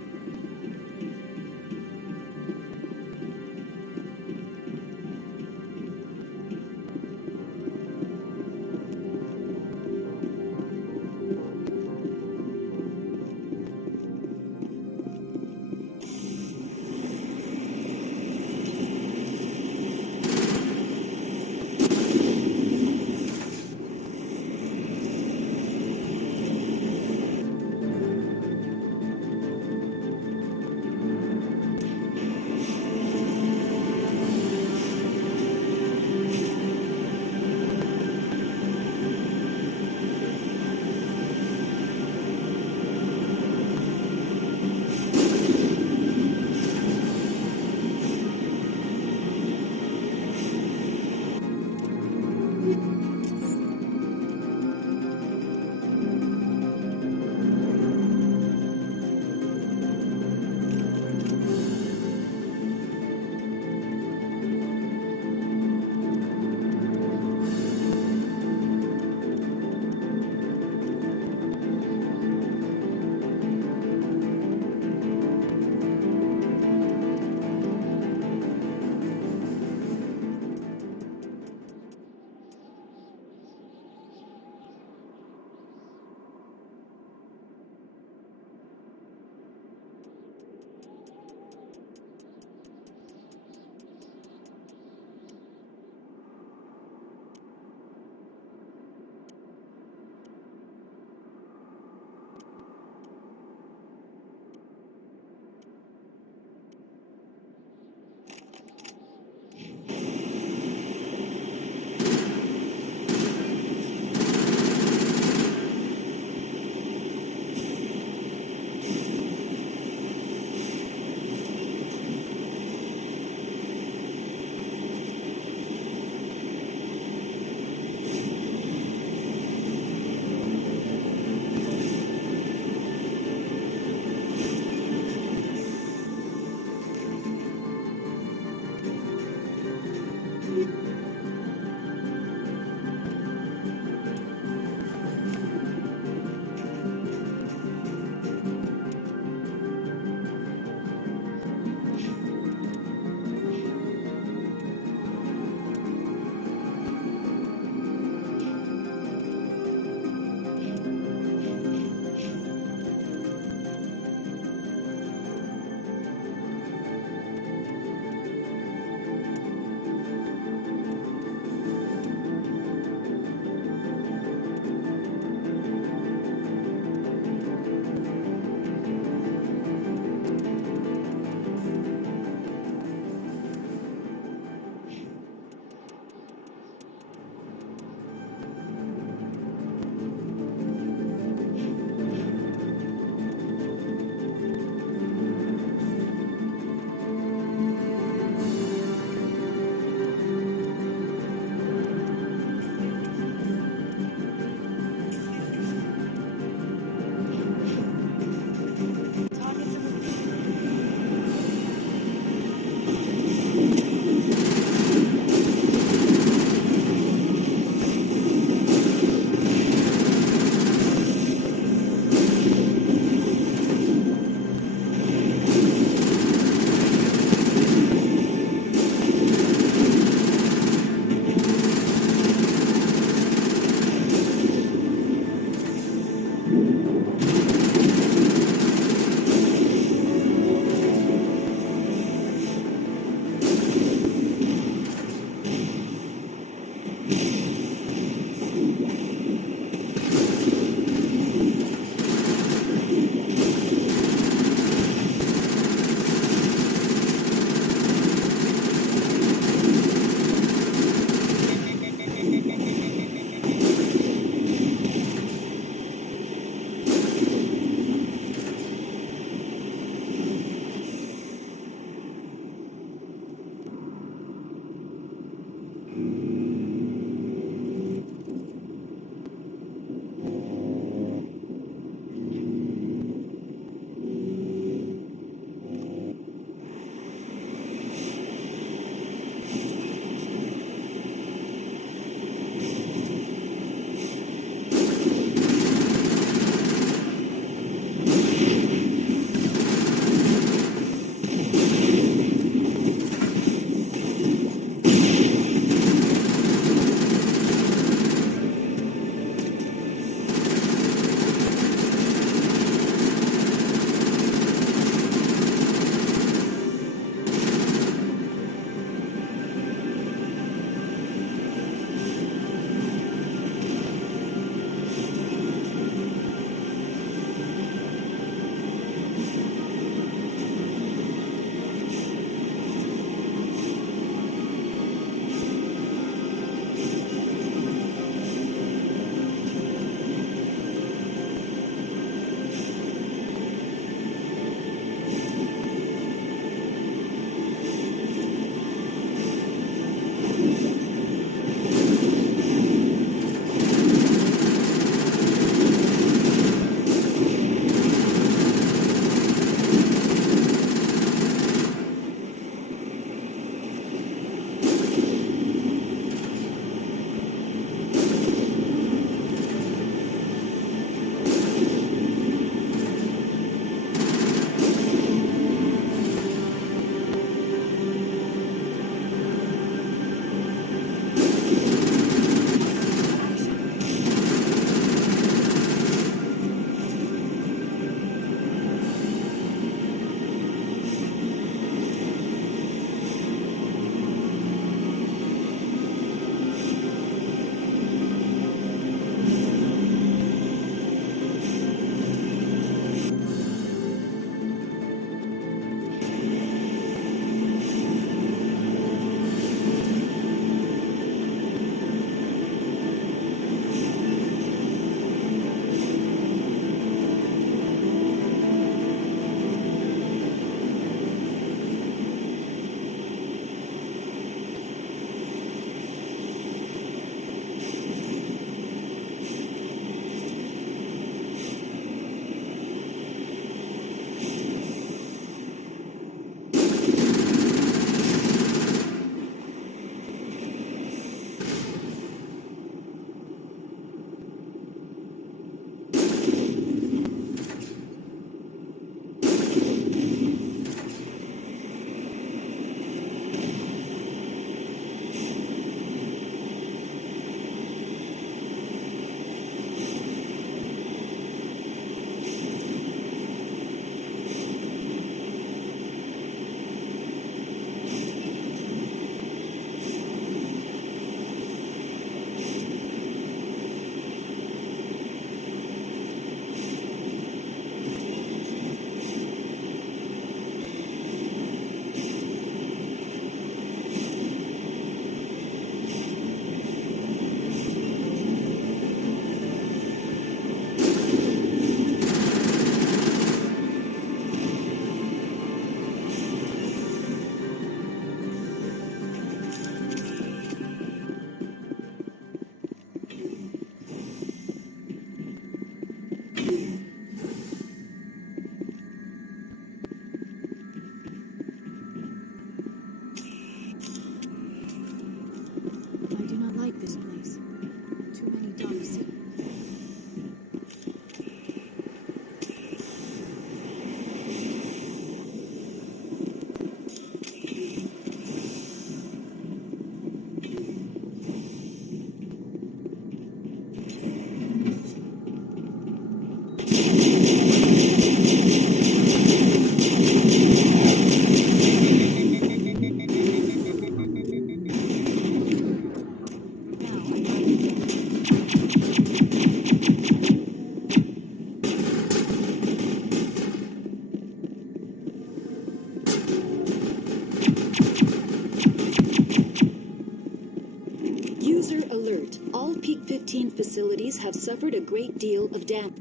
All Peak 15 facilities have suffered a great deal of damage.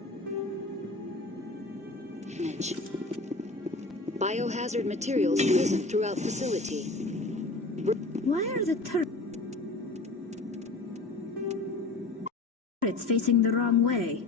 Biohazard materials present throughout facility. Why are the turrets facing the wrong way?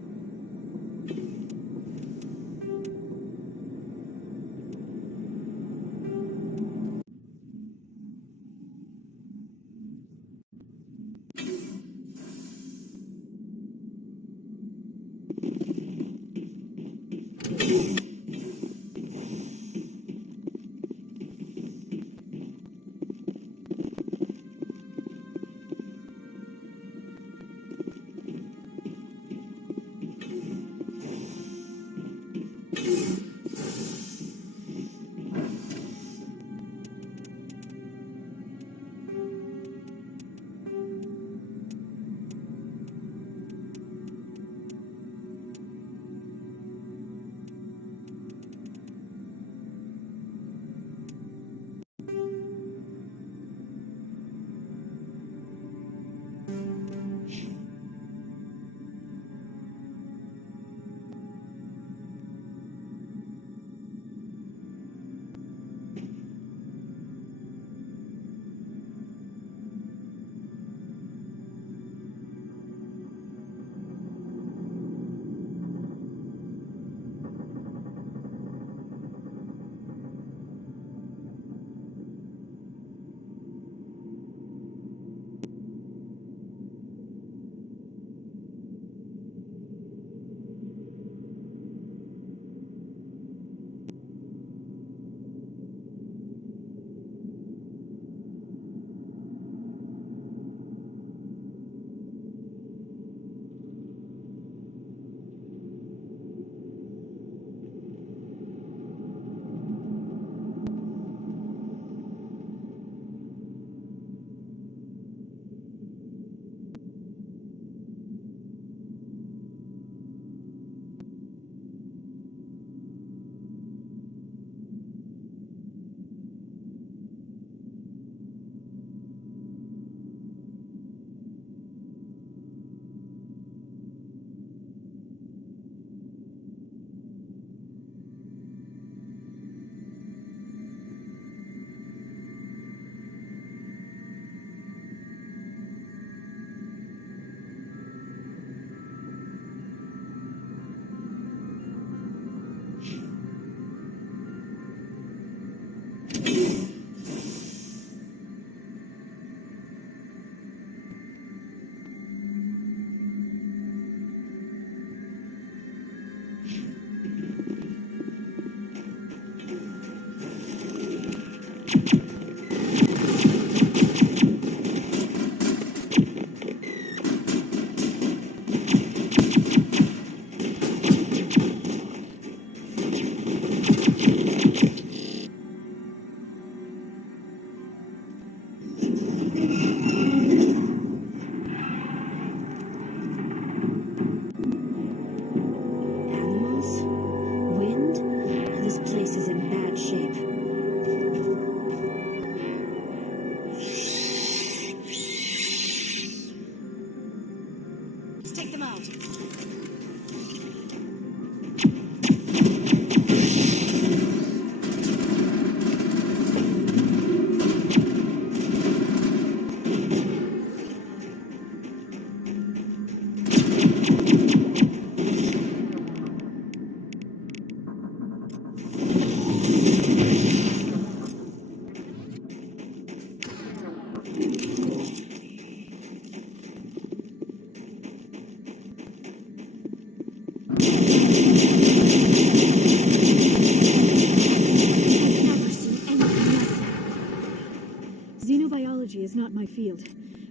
Xenobiology is not my field.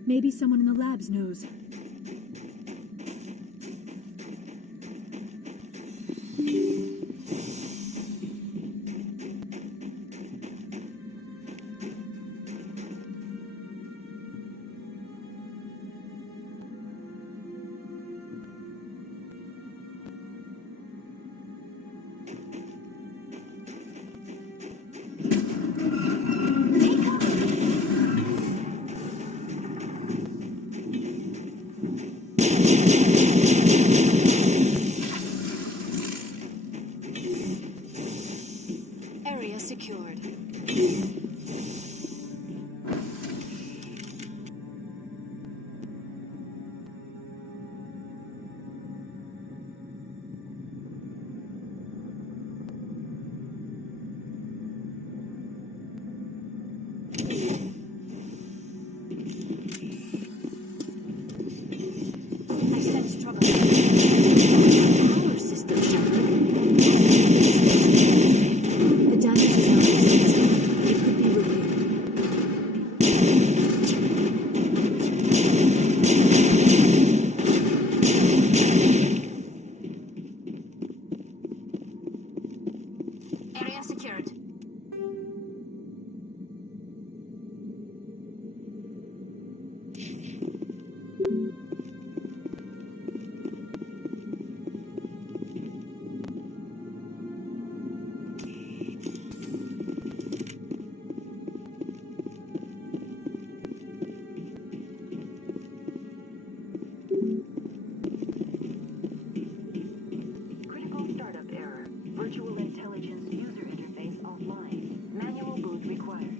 Maybe someone in the labs knows. secured. I sense trouble. Power system. The damage is not extensive. It could be repaired. Area secured. Critical startup error. Virtual intelligence user interface offline. Manual boot required.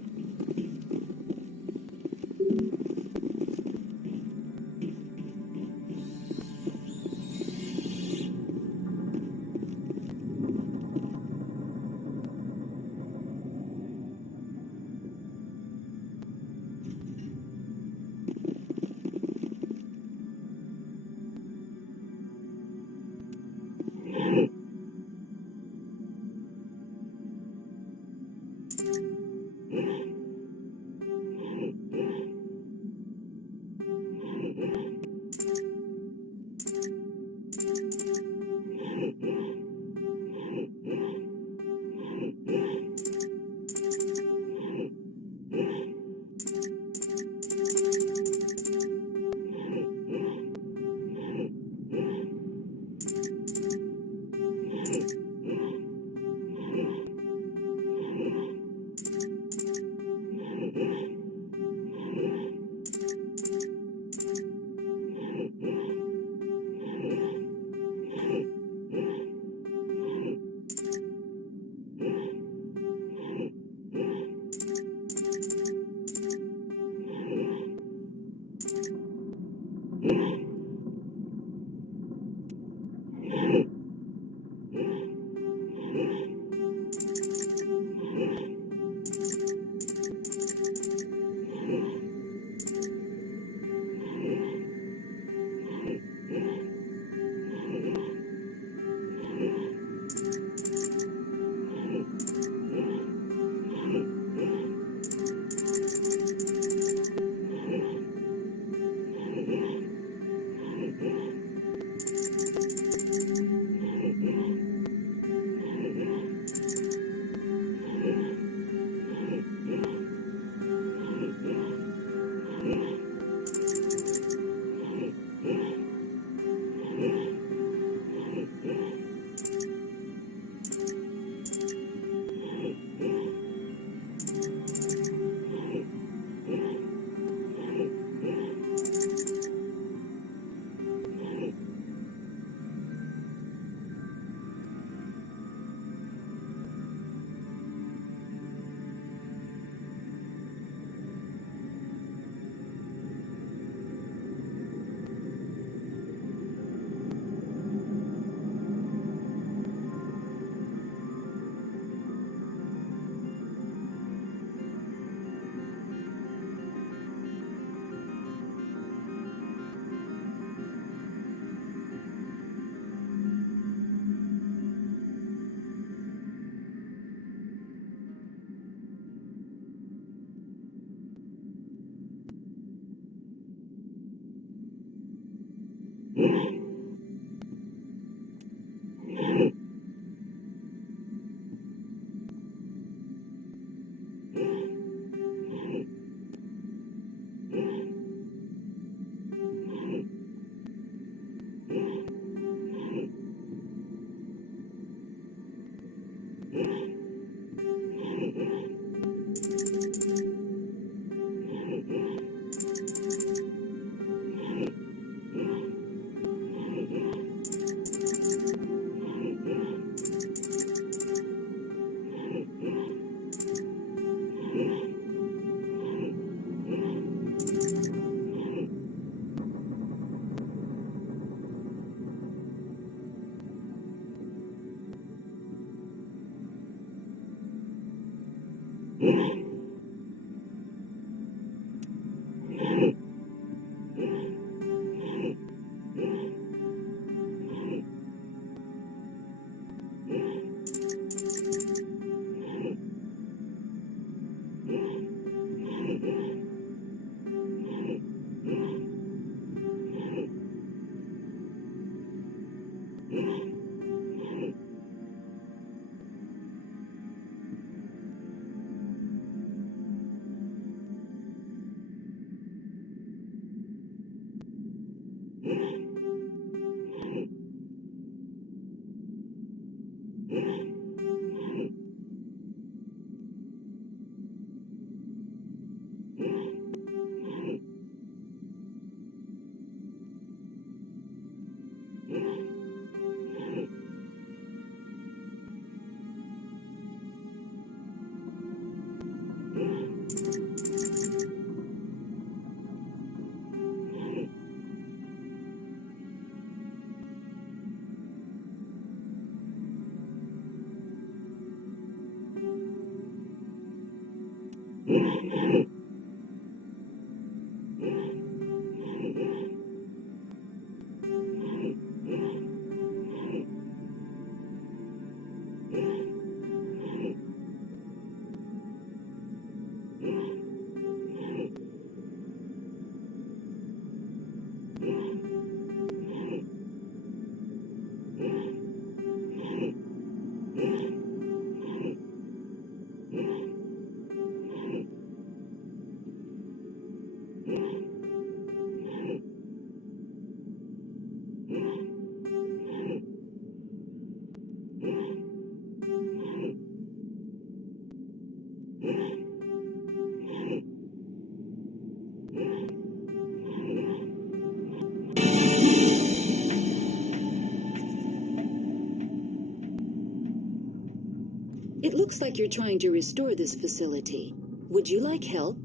It looks like you're trying to restore this facility. Would you like help?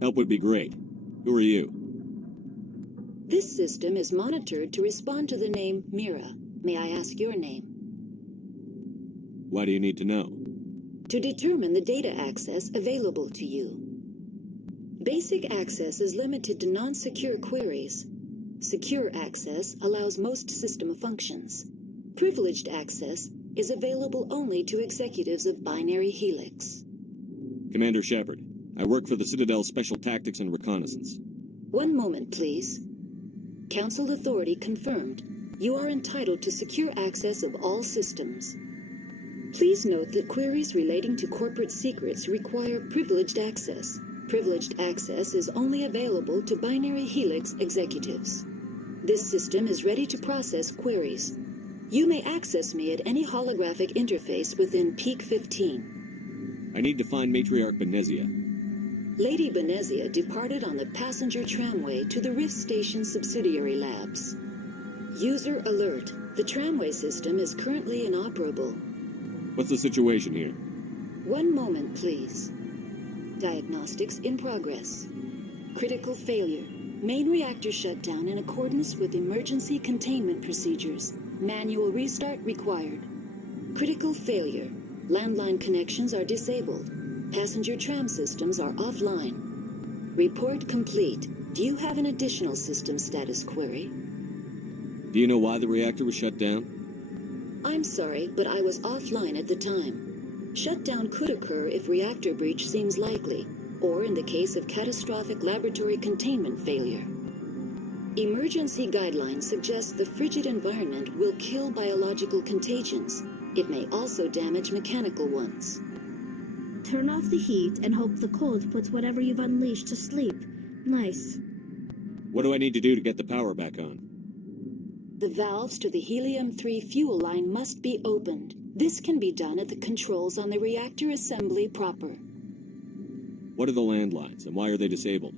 Help would be great. Who are you? This system is monitored to respond to the name Mira. May I ask your name? Why do you need to know? To determine the data access available to you. Basic access is limited to non-secure queries. Secure access allows most system functions. Privileged access is available only to executives of Binary Helix. Commander Shepard, I work for the Citadel Special Tactics and Reconnaissance. One moment, please. Council authority confirmed. You are entitled to secure access of all systems. Please note that queries relating to corporate secrets require privileged access. Privileged access is only available to Binary Helix executives. This system is ready to process queries. You may access me at any holographic interface within Peak 15. I need to find Matriarch Benezia. Lady Benezia departed on the passenger tramway to the Rift Station subsidiary labs. User alert. The tramway system is currently inoperable. What's the situation here? One moment, please. Diagnostics in progress. Critical failure. Main reactor shut down in accordance with emergency containment procedures. Manual restart required. Critical failure. Landline connections are disabled. Passenger tram systems are offline. Report complete. Do you have an additional system status query? Do you know why the reactor was shut down? I'm sorry, but I was offline at the time. Shutdown could occur if reactor breach seems likely, or in the case of catastrophic laboratory containment failure. Emergency guidelines suggest the frigid environment will kill biological contagions. It may also damage mechanical ones. Turn off the heat and hope the cold puts whatever you've unleashed to sleep. Nice. What do I need to do to get the power back on? The valves to the helium-3 fuel line must be opened. This can be done at the controls on the reactor assembly proper. What are the landlines, and why are they disabled?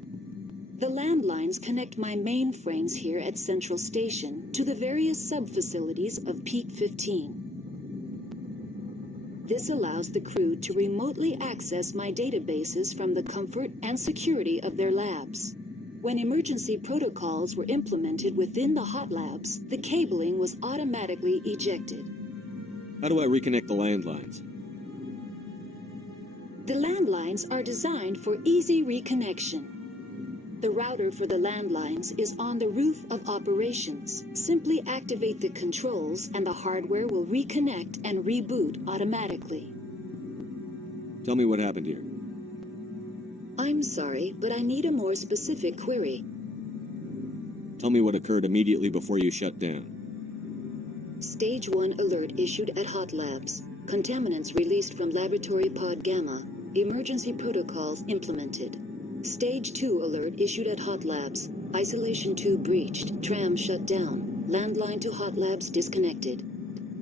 The landlines connect my mainframes here at Central Station to the various sub-facilities of Peak 15. This allows the crew to remotely access my databases from the comfort and security of their labs. When emergency protocols were implemented within the hot labs, the cabling was automatically ejected. How do I reconnect the landlines? The landlines are designed for easy reconnection. The router for the landlines is on the roof of operations. Simply activate the controls and the hardware will reconnect and reboot automatically. Tell me what happened here. I'm sorry, but I need a more specific query. Tell me what occurred immediately before you shut down. Stage 1 alert issued at Hot Labs. Contaminants released from Laboratory Pod Gamma. Emergency protocols implemented. Stage 2 alert issued at Hot Labs. Isolation 2 breached. Tram shut down. Landline to Hot Labs disconnected.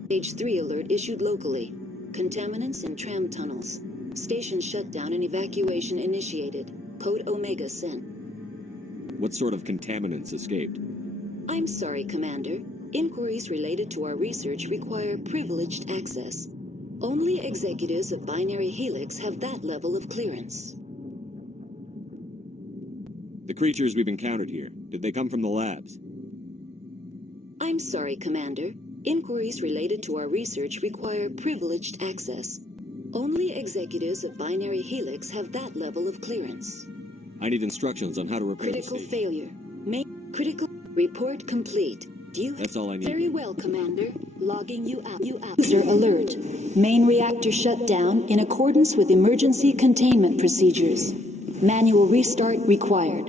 Stage 3 alert issued locally. Contaminants in tram tunnels. Station shutdown and evacuation initiated. Code Omega sent. What sort of contaminants escaped? I'm sorry, Commander. Inquiries related to our research require privileged access. Only executives of Binary Helix have that level of clearance. The creatures we've encountered here, did they come from the labs? I'm sorry, Commander. Inquiries related to our research require privileged access. Only executives of Binary Helix have that level of clearance. I need instructions on how to repair Critical the station. failure. Critical report complete. Do you? That's all I need. Very well, Commander. Logging you out. User alert. Main reactor shut down in accordance with emergency containment procedures. Manual restart required.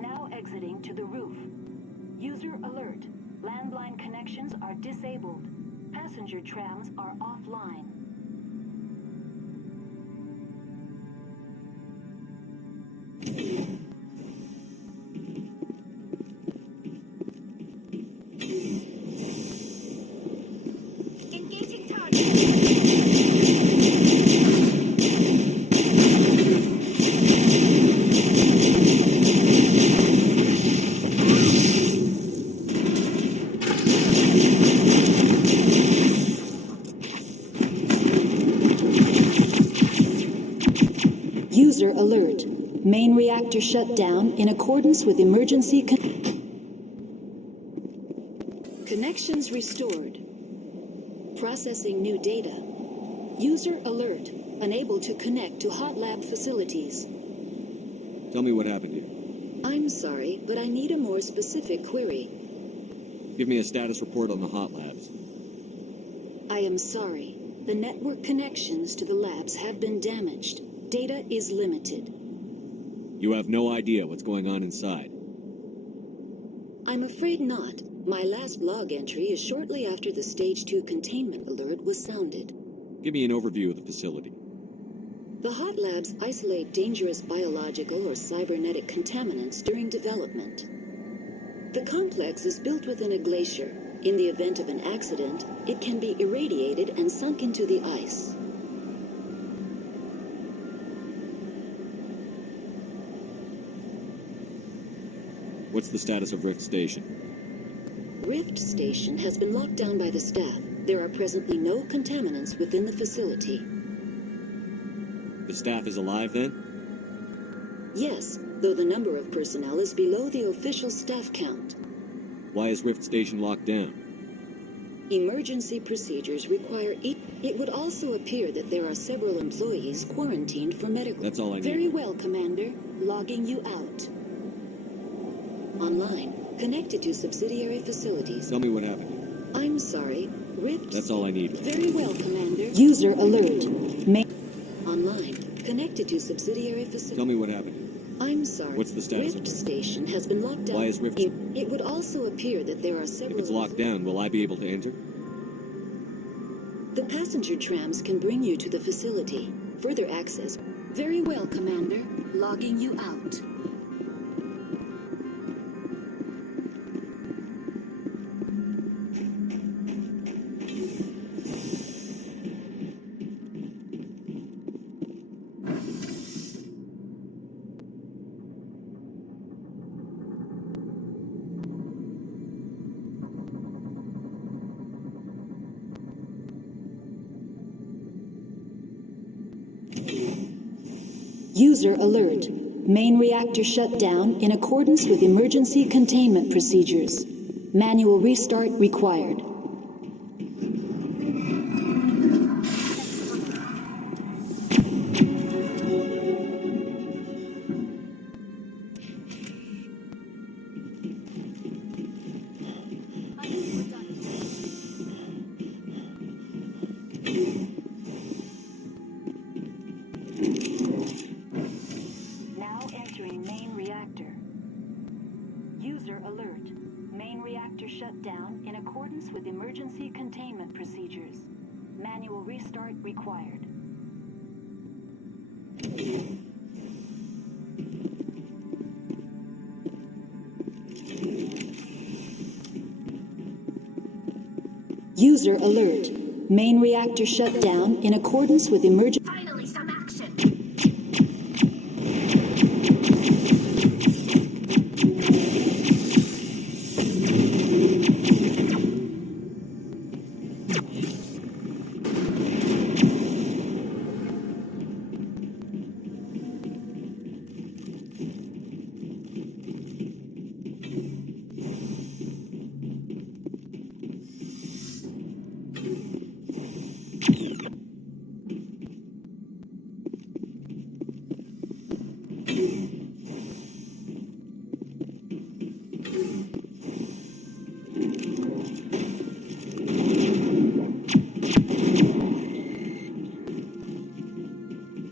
Now exiting to the roof. User alert. Landline connections are disabled. Passenger trams are offline. Engaging target. User alert. Main reactor shut down in accordance with emergency connections restored. Processing new data. User alert. Unable to connect to Hot Lab facilities. Tell me what happened here. I'm sorry, but I need a more specific query. Give me a status report on the Hot Labs. I am sorry. The network connections to the labs have been damaged. Data is limited. You have no idea what's going on inside. I'm afraid not. My last log entry is shortly after the Stage 2 containment alert was sounded. Give me an overview of the facility. The Hot Labs isolate dangerous biological or cybernetic contaminants during development. The complex is built within a glacier. In the event of an accident, it can be irradiated and sunk into the ice. What's the status of Rift Station? Rift Station has been locked down by the staff. There are presently no contaminants within the facility. The staff is alive then? Yes, though the number of personnel is below the official staff count. Why is Rift Station locked down? Emergency procedures require it would also appear that there are several employees quarantined for medical. That's all I need. Very well, Commander. Logging you out. Online. Connected to subsidiary facilities. Tell me what happened here. I'm sorry. Rift. That's all I need. Very well, Commander. User alert. Online. Connected to subsidiary facilities. Tell me what happened here. I'm sorry. What's the status? Rift Station has been locked down. Why is Rift? It would also appear that there are several. If it's locked down, will I be able to enter? The passenger trams can bring you to the facility. Further access. Very well, Commander. Logging you out. User alert. Main reactor shut down in accordance with emergency containment procedures. Manual restart required. Now entering main reactor. User alert. Main reactor shut down in accordance with emergency containment procedures. Manual restart required. User alert. Main reactor shut down in accordance with emergency. Finally, some action!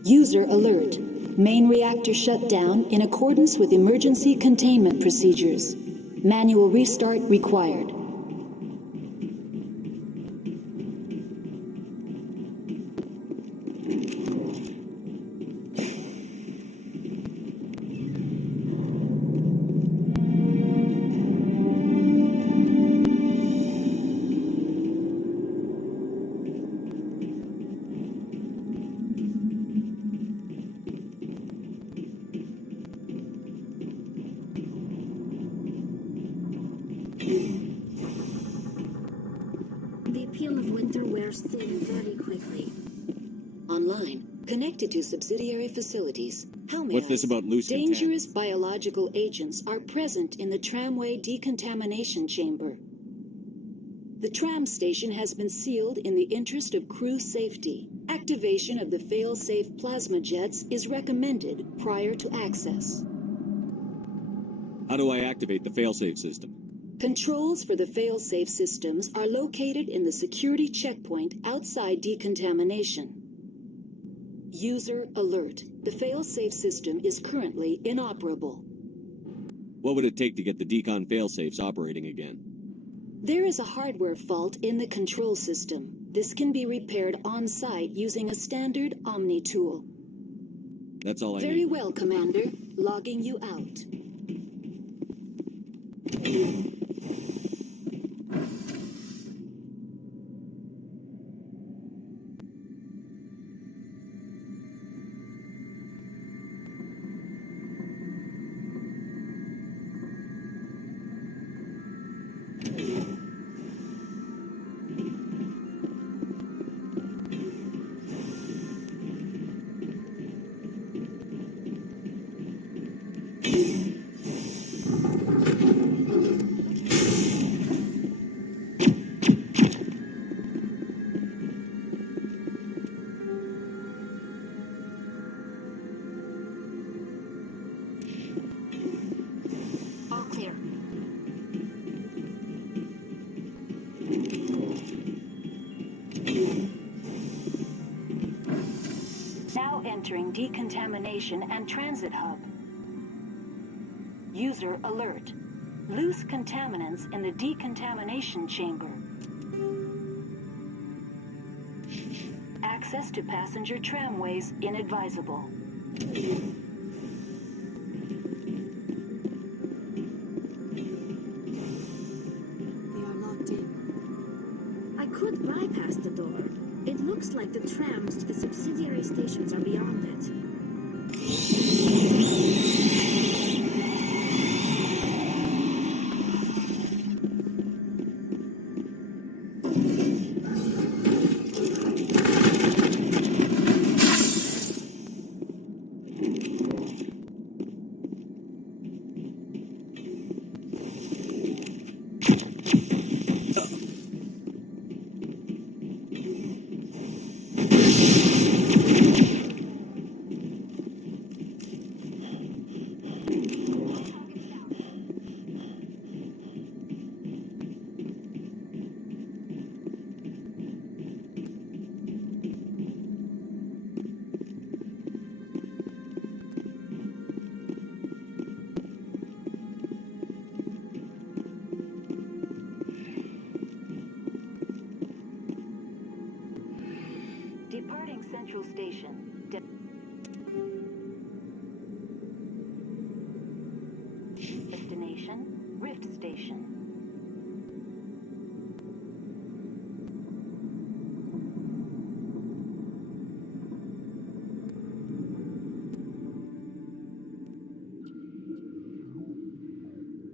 User alert. Main reactor shut down in accordance with emergency containment procedures. Manual restart required. The appeal of winter wears thin very quickly. Online. Connected to subsidiary facilities. How may What's I this about loose dangerous biological agents are present in the tramway decontamination chamber. The tram station has been sealed in the interest of crew safety. Activation of the fail-safe plasma jets is recommended prior to access. How do I activate the failsafe system? Controls for the fail-safe systems are located in the security checkpoint outside decontamination. User alert. The fail-safe system is currently inoperable. What would it take to get the decon failsafes operating again? There is a hardware fault in the control system. This can be repaired on-site using a standard Omni tool. That's all I Very need. well, Commander. Logging you out. All clear. Now entering decontamination and transit hub. User alert. Loose contaminants in the decontamination chamber. Access to passenger tramways inadvisable. They are locked in. I could bypass the door. It looks like the trams to the subsidiary stations are beyond it. Central Station. Destination, Rift Station.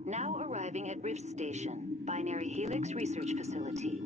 Now arriving at Rift Station, Binary Helix Research Facility.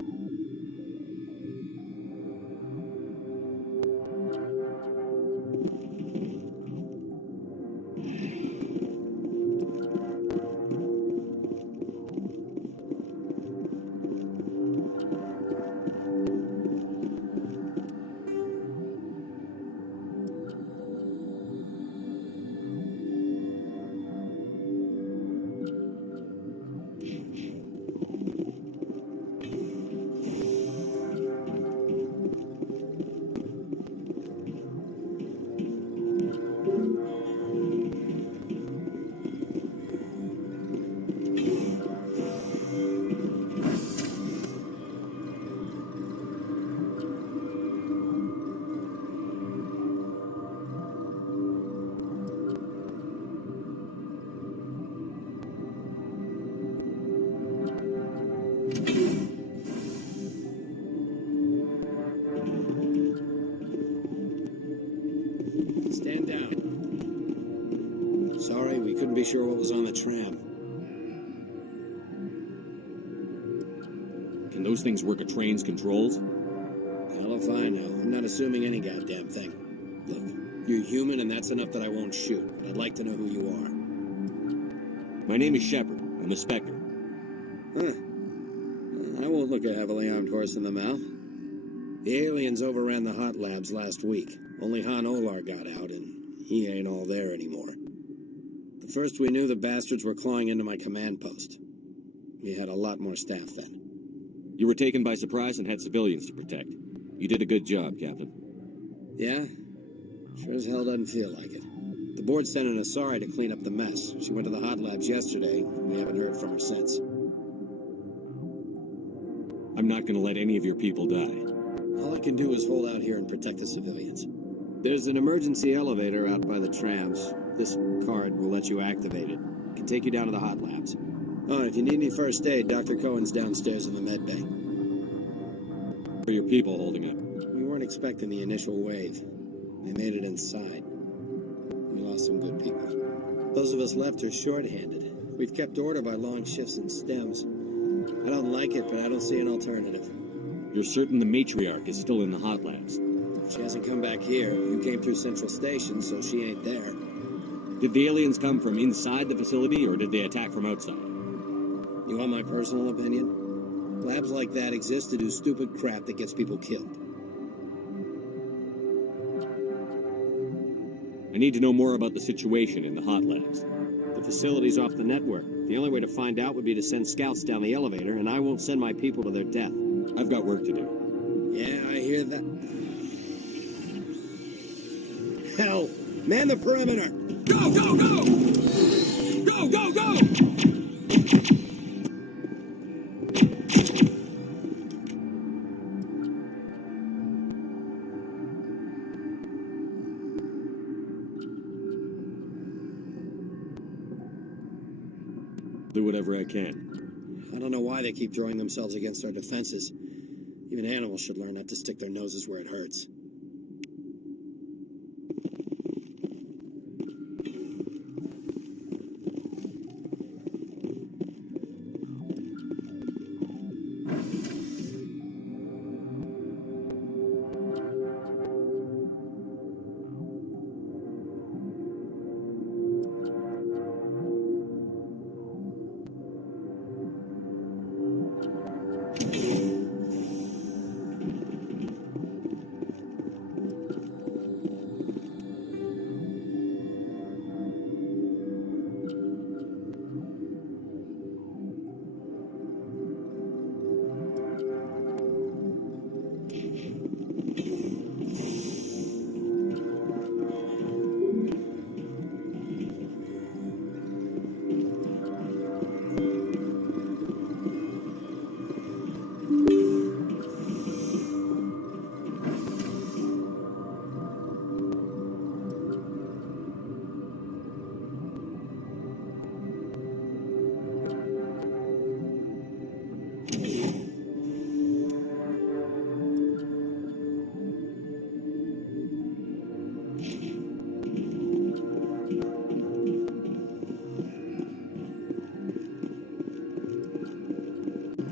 Stand down. Sorry, we couldn't be sure what was on the tram. Can those things work at train's controls? Hell if I know. I'm not assuming any goddamn thing. Look, you're human and that's enough that I won't shoot. But I'd like to know who you are. My name is Shepard. I'm the Spectre. Huh. I won't look a heavily armed horse in the mouth. The aliens overran the hot labs last week. Only Han Olar got out, and he ain't all there anymore. The first we knew, the bastards were clawing into my command post. We had a lot more staff then. You were taken by surprise and had civilians to protect. You did a good job, Captain. Yeah? Sure as hell doesn't feel like it. The board sent an Asari to clean up the mess. She went to the hot labs yesterday. We haven't heard from her since. I'm not going to let any of your people die. All I can do is hold out here and protect the civilians. There's an emergency elevator out by the trams. This card will let you activate it. It can take you down to the hot labs. Oh, and if you need any first aid, Dr. Cohen's downstairs in the med bay. Where are your people holding up? We weren't expecting the initial wave. They made it inside. We lost some good people. Those of us left are short-handed. We've kept order by long shifts and stems. I don't like it, but I don't see an alternative. You're certain the matriarch is still in the hot labs? She hasn't come back here. You came through Central Station, so she ain't there. Did the aliens come from inside the facility, or did they attack from outside? You want my personal opinion? Labs like that exist to do stupid crap that gets people killed. I need to know more about the situation in the hot labs. The facility's off the network. The only way to find out would be to send scouts down the elevator, and I won't send my people to their death. I've got work to do. Yeah, I hear that. Hell, man the perimeter! Go, go, go! Go, go, go! Do whatever I can. I don't know why they keep throwing themselves against our defenses. Even animals should learn not to stick their noses where it hurts.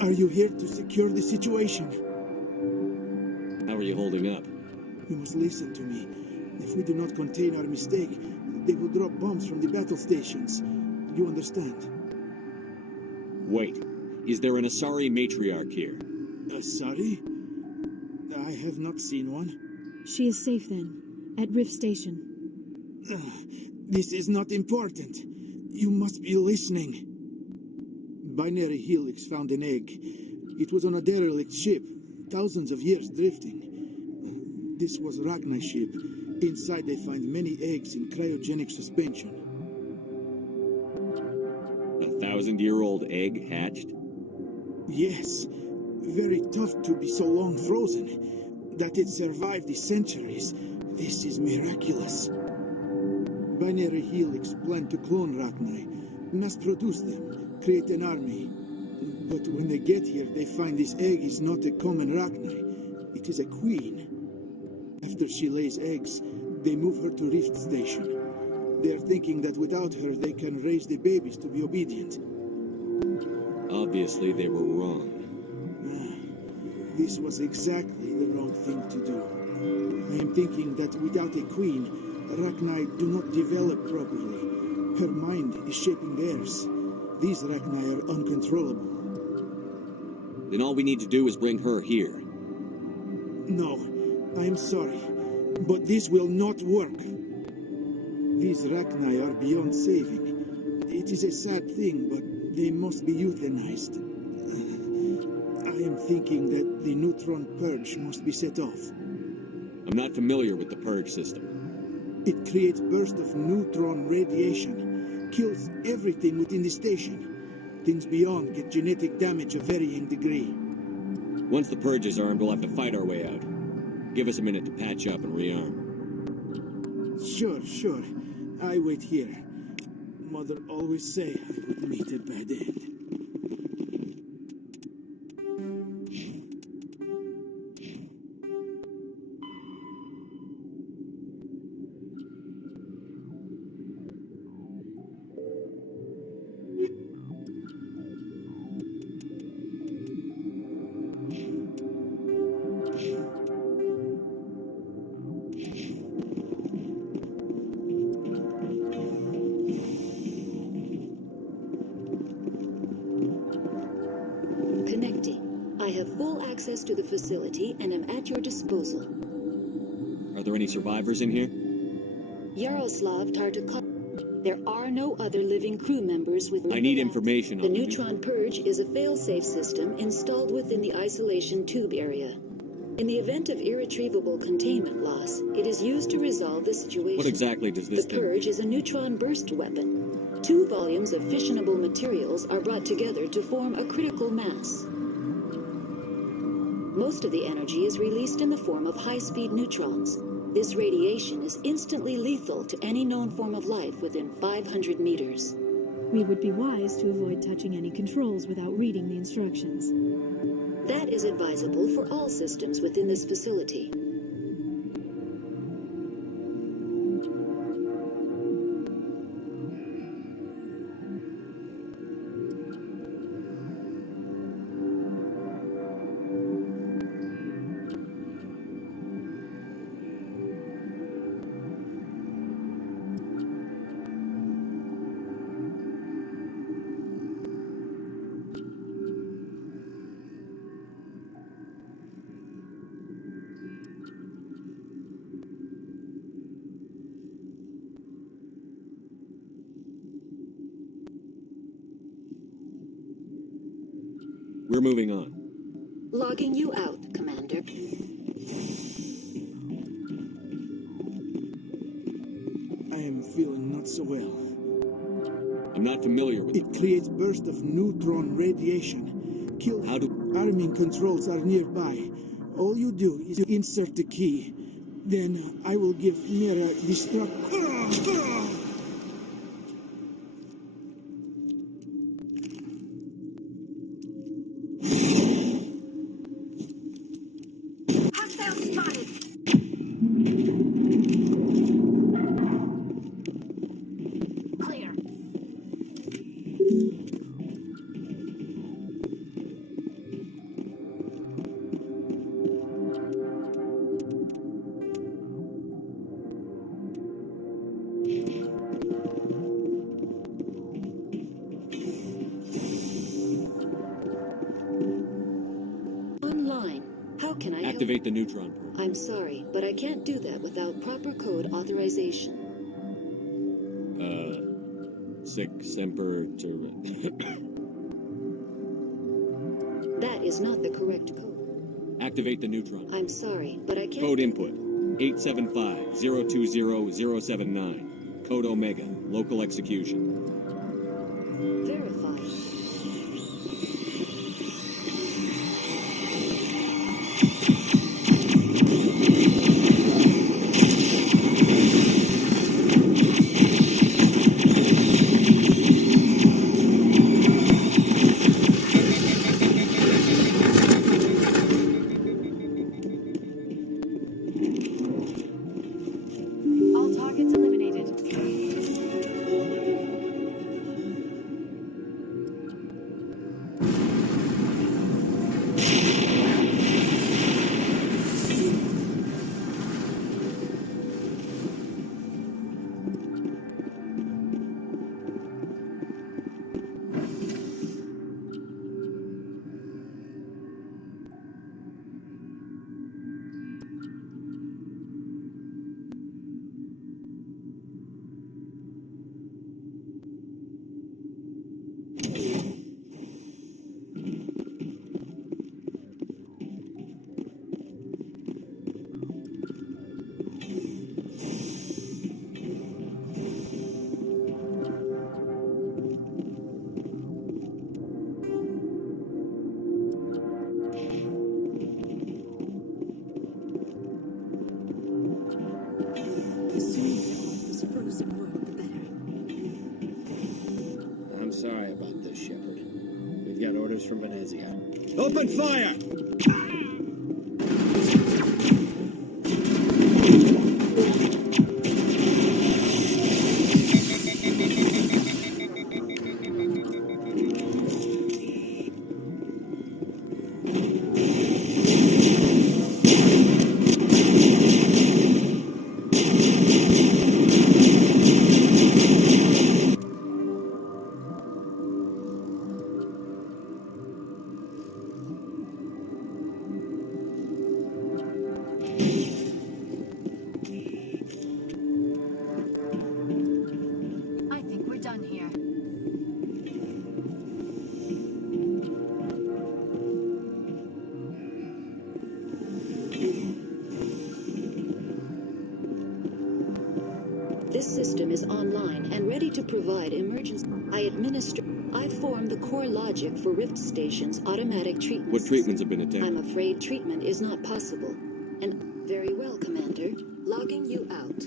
Are you here to secure the situation? How are you holding up? You must listen to me. If we do not contain our mistake, they will drop bombs from the battle stations. You understand? Wait. Is there an Asari matriarch here? Asari? I have not seen one. She is safe then, at Rift Station. This is not important. You must be listening. Binary Helix found an egg. It was on a derelict ship, thousands of years drifting. This was Ragna's ship. Inside they find many eggs in cryogenic suspension. A 1,000-year-old egg hatched? Yes. Very tough to be so long frozen. That it survived the centuries. This is miraculous. Binary Helix planned to clone Ragnar, mass produce them, create an army. But when they get here, they find this egg is not a common Ragnar. It is a queen. After she lays eggs, they move her to Rift Station. They're thinking that without her, they can raise the babies to be obedient. Obviously, they were wrong. This was exactly the wrong thing to do. I am thinking that without a queen, Ragnar do not develop properly. Her mind is shaping theirs. These Ragnar are uncontrollable. Then all we need to do is bring her here. No, I am sorry, but this will not work. These Ragnar are beyond saving. It is a sad thing, but they must be euthanized. I am thinking that the neutron purge must be set off. I'm not familiar with the purge system. It creates bursts of neutron radiation, kills everything within the station. Things beyond get genetic damage of varying degree. Once the purge is armed, we'll have to fight our way out. Give us a minute to patch up and rearm. Sure. I wait here. Mother always say I would meet a bad end. Access to the facility and am at your disposal. Are there any survivors in here? Yaroslav Tartakov. There are no other living crew members with... I need information on the neutron purge is a fail-safe system installed within the isolation tube area. In the event of irretrievable containment loss, it is used to resolve the situation. What exactly does this The purge is a neutron burst weapon. 2 volumes of fissionable materials are brought together to form a critical mass. Most of the energy is released in the form of high-speed neutrons. This radiation is instantly lethal to any known form of life within 500 meters. We would be wise to avoid touching any controls without reading the instructions. That is advisable for all systems within this facility. We're moving on. Logging you out, Commander. I am feeling not so well. I'm not familiar with it. Creates bursts of neutron radiation. Kill. How do... Arming controls are nearby. All you do is insert the key. Then I will give Mira destruct... Activate the neutron probe. I'm sorry, but I can't do that without proper code authorization. Sic semper That is not the correct code. Activate the neutron. I'm sorry, but I can't... Code input 875-020-079. Code Omega. Local execution. Verify. All targets eliminated. The sooner we get off this frozen world, the better. I'm sorry about this, Shepard. We've got orders from Venezia. Open fire! I think we're done here. This system is online and ready to provide emergency. I formed the core logic for Rift Station's automatic treatment. What treatments have been attempted? I'm afraid treatment is not possible. And very well, Commander. Logging you out.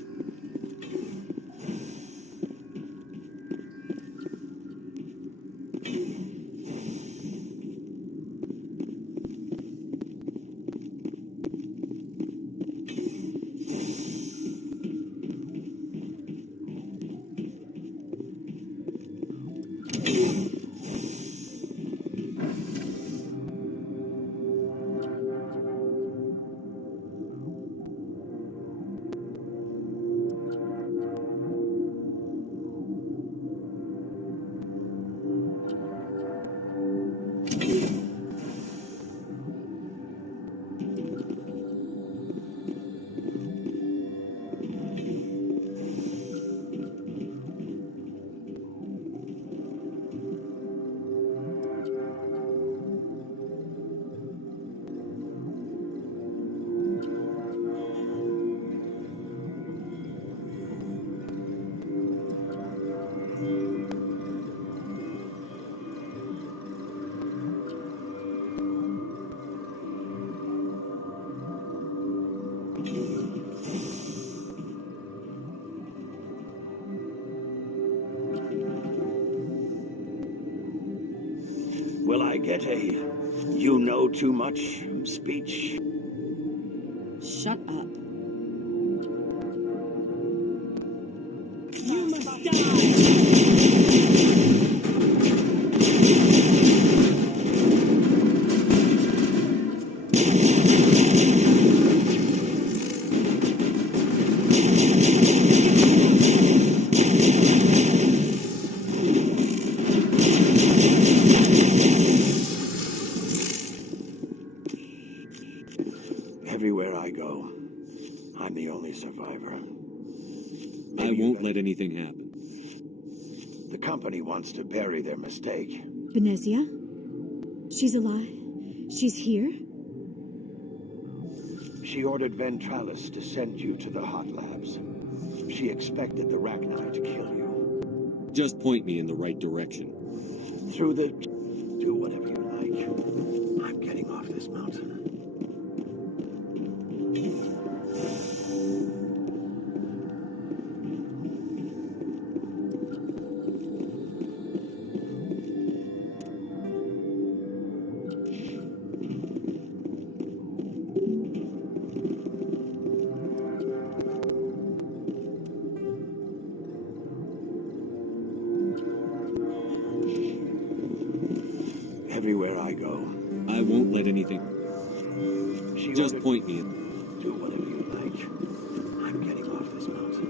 Will I get a you know too much speech? Shut up. You must die! I'm the only survivor. I won't let anything happen. The company wants to bury their mistake. Benezia? She's alive? She's here? She ordered Ventralis to send you to the hot labs. She expected the Rachni to kill you. Just point me in the right direction. Through the... Do whatever you like. I'm getting off this mountain. Everywhere I go. I won't let anything... Just point me in... Do whatever you like. I'm getting off this mountain.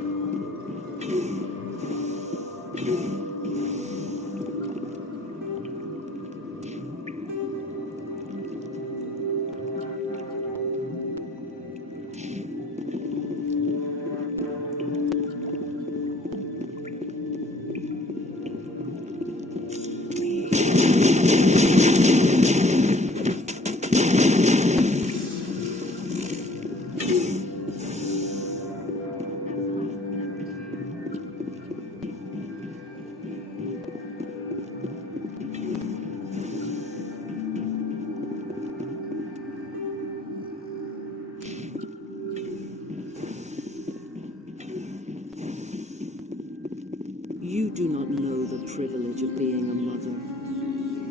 You do not know the privilege of being a mother.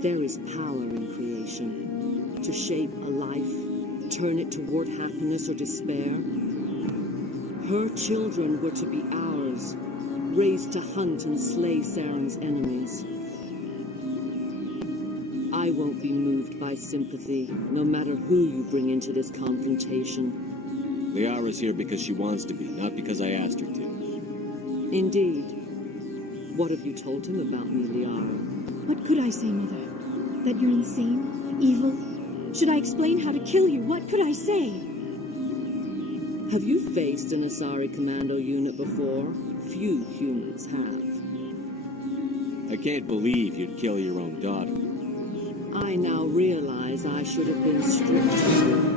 There is power in creation. To shape a life, turn it toward happiness or despair. Her children were to be ours, raised to hunt and slay Saren's enemies. I won't be moved by sympathy, no matter who you bring into this confrontation. Liara's here because she wants to be, not because I asked her to. Indeed. What have you told him about me, Liara? What could I say, Mother? That you're insane? Evil? Should I explain how to kill you? What could I say? Have you faced an Asari commando unit before? Few humans have. I can't believe you'd kill your own daughter. I now realize I should have been stricter.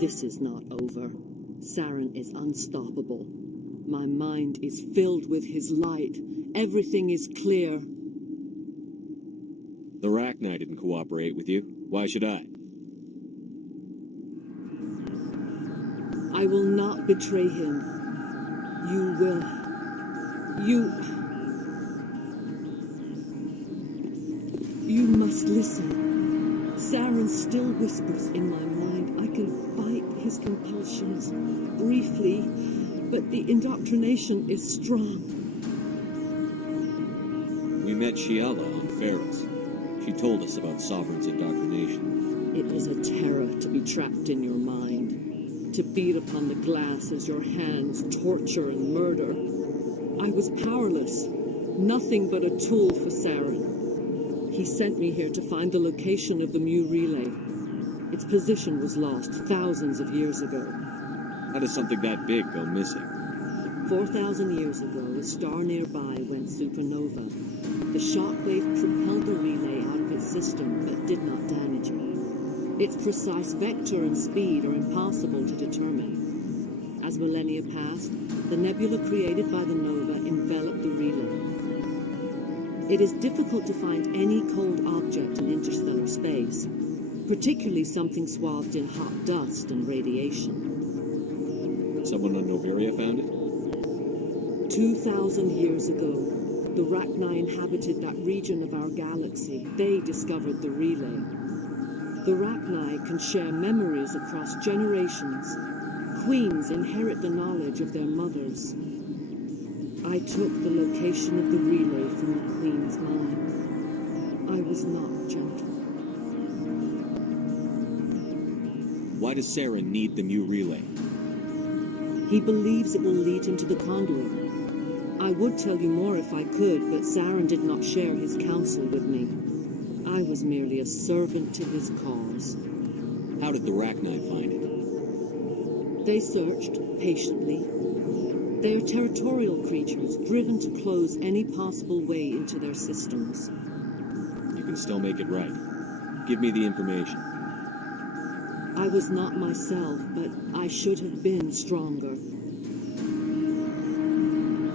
This is not over. Saren is unstoppable. My mind is filled with his light. Everything is clear. The Rachni didn't cooperate with you. Why should I? I will not betray him. You will. You must listen. Saren still whispers in my mind. I can fight his compulsions briefly, but the indoctrination is strong. We met Shiala on Ferris. She told us about Sovereign's indoctrination. It is a terror to be trapped in your mind, to beat upon the glass as your hands torture and murder. I was powerless, nothing but a tool for Saren. He sent me here to find the location of the Mu relay. Its position was lost thousands of years ago. How does something that big go missing? 4,000 years ago, a star nearby went supernova. The shockwave propelled the relay out of its system, but did not damage it. Its precise vector and speed are impossible to determine. As millennia passed, the nebula created by the nova enveloped the relay. It is difficult to find any cold object in interstellar space, particularly something swathed in hot dust and radiation. Someone on Noveria found it? 2,000 years ago, the Rachni inhabited that region of our galaxy. They discovered the relay. The Rachni can share memories across generations. Queens inherit the knowledge of their mothers. I took the location of the relay from the Queen's mind. I was not gentle. Why does Saren need the Mu relay? He believes it will lead him to the conduit. I would tell you more if I could, but Saren did not share his counsel with me. I was merely a servant to his cause. How did the Rachni find it? They searched patiently. They are territorial creatures, driven to close any possible way into their systems. You can still make it right. Give me the information. I was not myself, but I should have been stronger.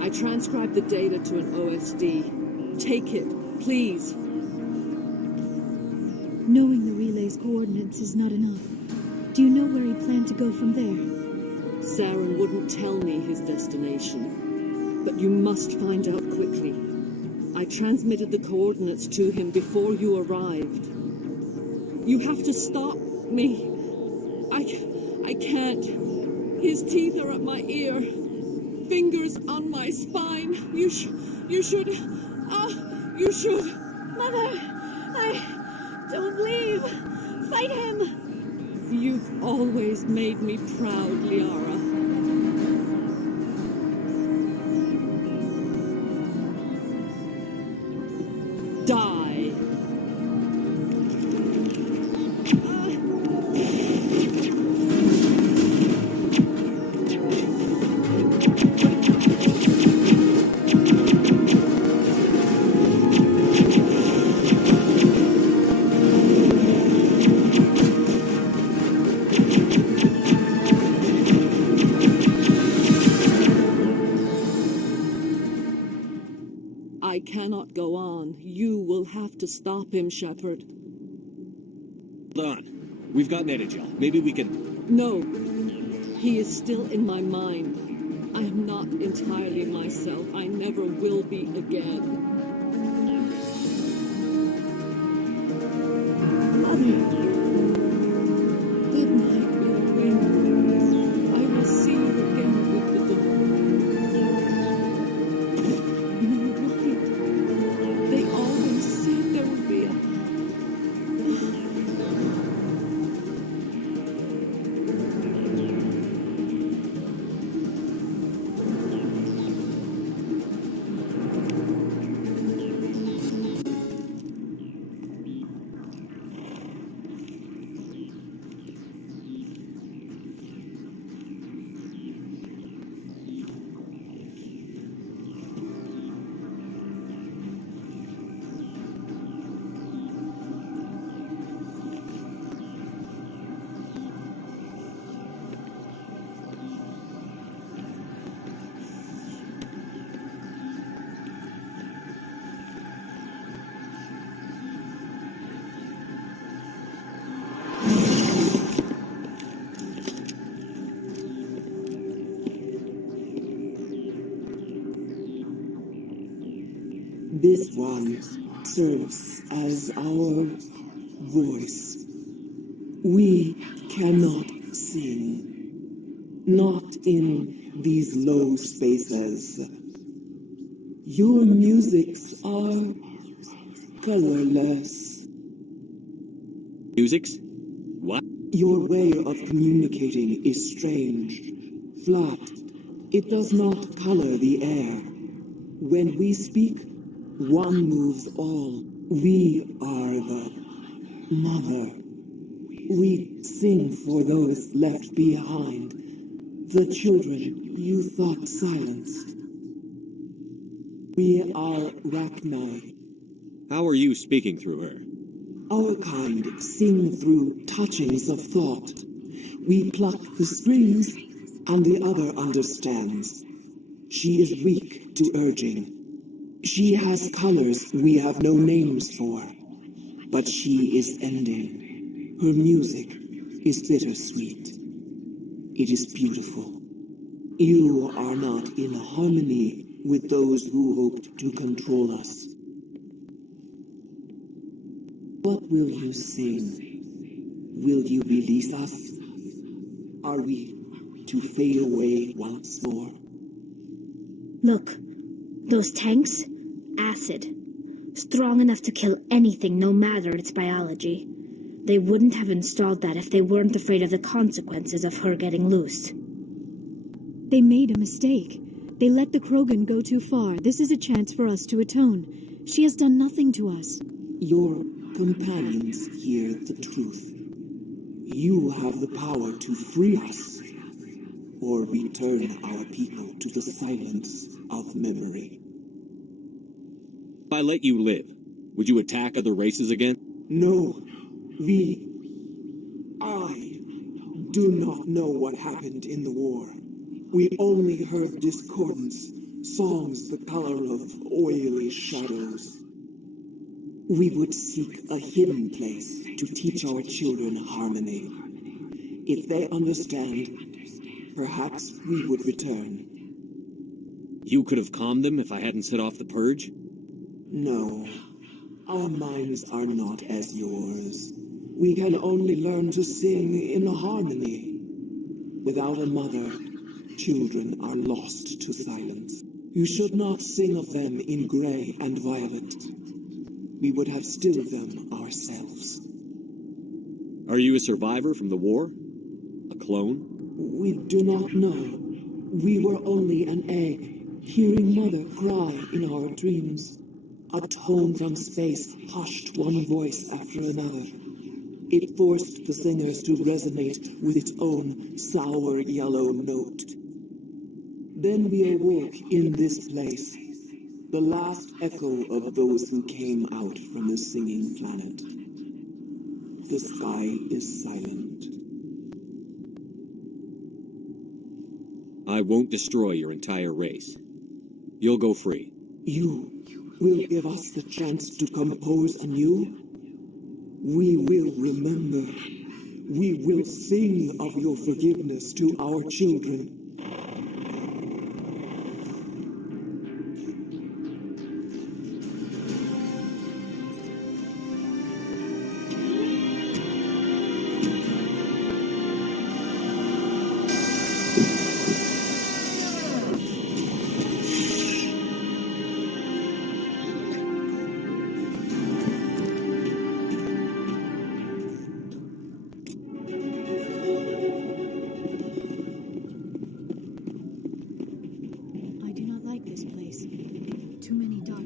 I transcribed the data to an OSD. Take it, please. Knowing the relay's coordinates is not enough. Do you know where he planned to go from there? Saren wouldn't tell me his destination, but you must find out quickly. I transmitted the coordinates to him before you arrived. You have to stop me. I can't. His teeth are at my ear. Fingers on my spine. You should. You should. Mother, don't leave. Fight him. You've always made me proud, Liara. Die. I cannot go on. You will have to stop him, Shepard. Hold on. We've got Netagel. Maybe we can... No. He is still in my mind. I am not entirely myself. I never will be again. Mother. Good night, little wing. I will see you again with the dawn. They always said there would be a... This one serves as our voice. We cannot sing, not in these low spaces. Your musics are colorless. Musics? What? Your way of communicating is strange, flat. It does not color the air. When we speak, one moves all. We are the mother. We sing for those left behind, the children you thought silenced. We are Rachni. How are you speaking through her? Our kind sing through touchings of thought. We pluck the strings, and the other understands. She is weak to urging. She has colors we have no names for, but she is ending. Her music is bittersweet. It is beautiful. You are not in harmony with those who hoped to control us. What will you sing? Will you release us? Are we to fade away once more? Look, those tanks? Acid. Strong enough to kill anything, no matter its biology. They wouldn't have installed that if they weren't afraid of the consequences of her getting loose. They made a mistake. They let the Krogan go too far. This is a chance for us to atone. She has done nothing to us. Your companions hear the truth. You have the power to free us, or return our people to the silence of memory. If I let you live, would you attack other races again? No. I do not know what happened in the war. We only heard discordance, songs the color of oily shadows. We would seek a hidden place to teach our children harmony. If they understand, perhaps we would return. You could have calmed them if I hadn't set off the purge? No. Our minds are not as yours. We can only learn to sing in harmony. Without a mother, children are lost to silence. You should not sing of them in gray and violet. We would have stilled them ourselves. Are you a survivor from the war? A clone? We do not know. We were only an egg, hearing Mother cry in our dreams. A tone from space hushed one voice after another. It forced the singers to resonate with its own sour yellow note. Then we awoke in this place, the last echo of those who came out from the singing planet. The sky is silent. I won't destroy your entire race. You'll go free. You will give us the chance to compose anew? We will remember. We will sing of your forgiveness to our children.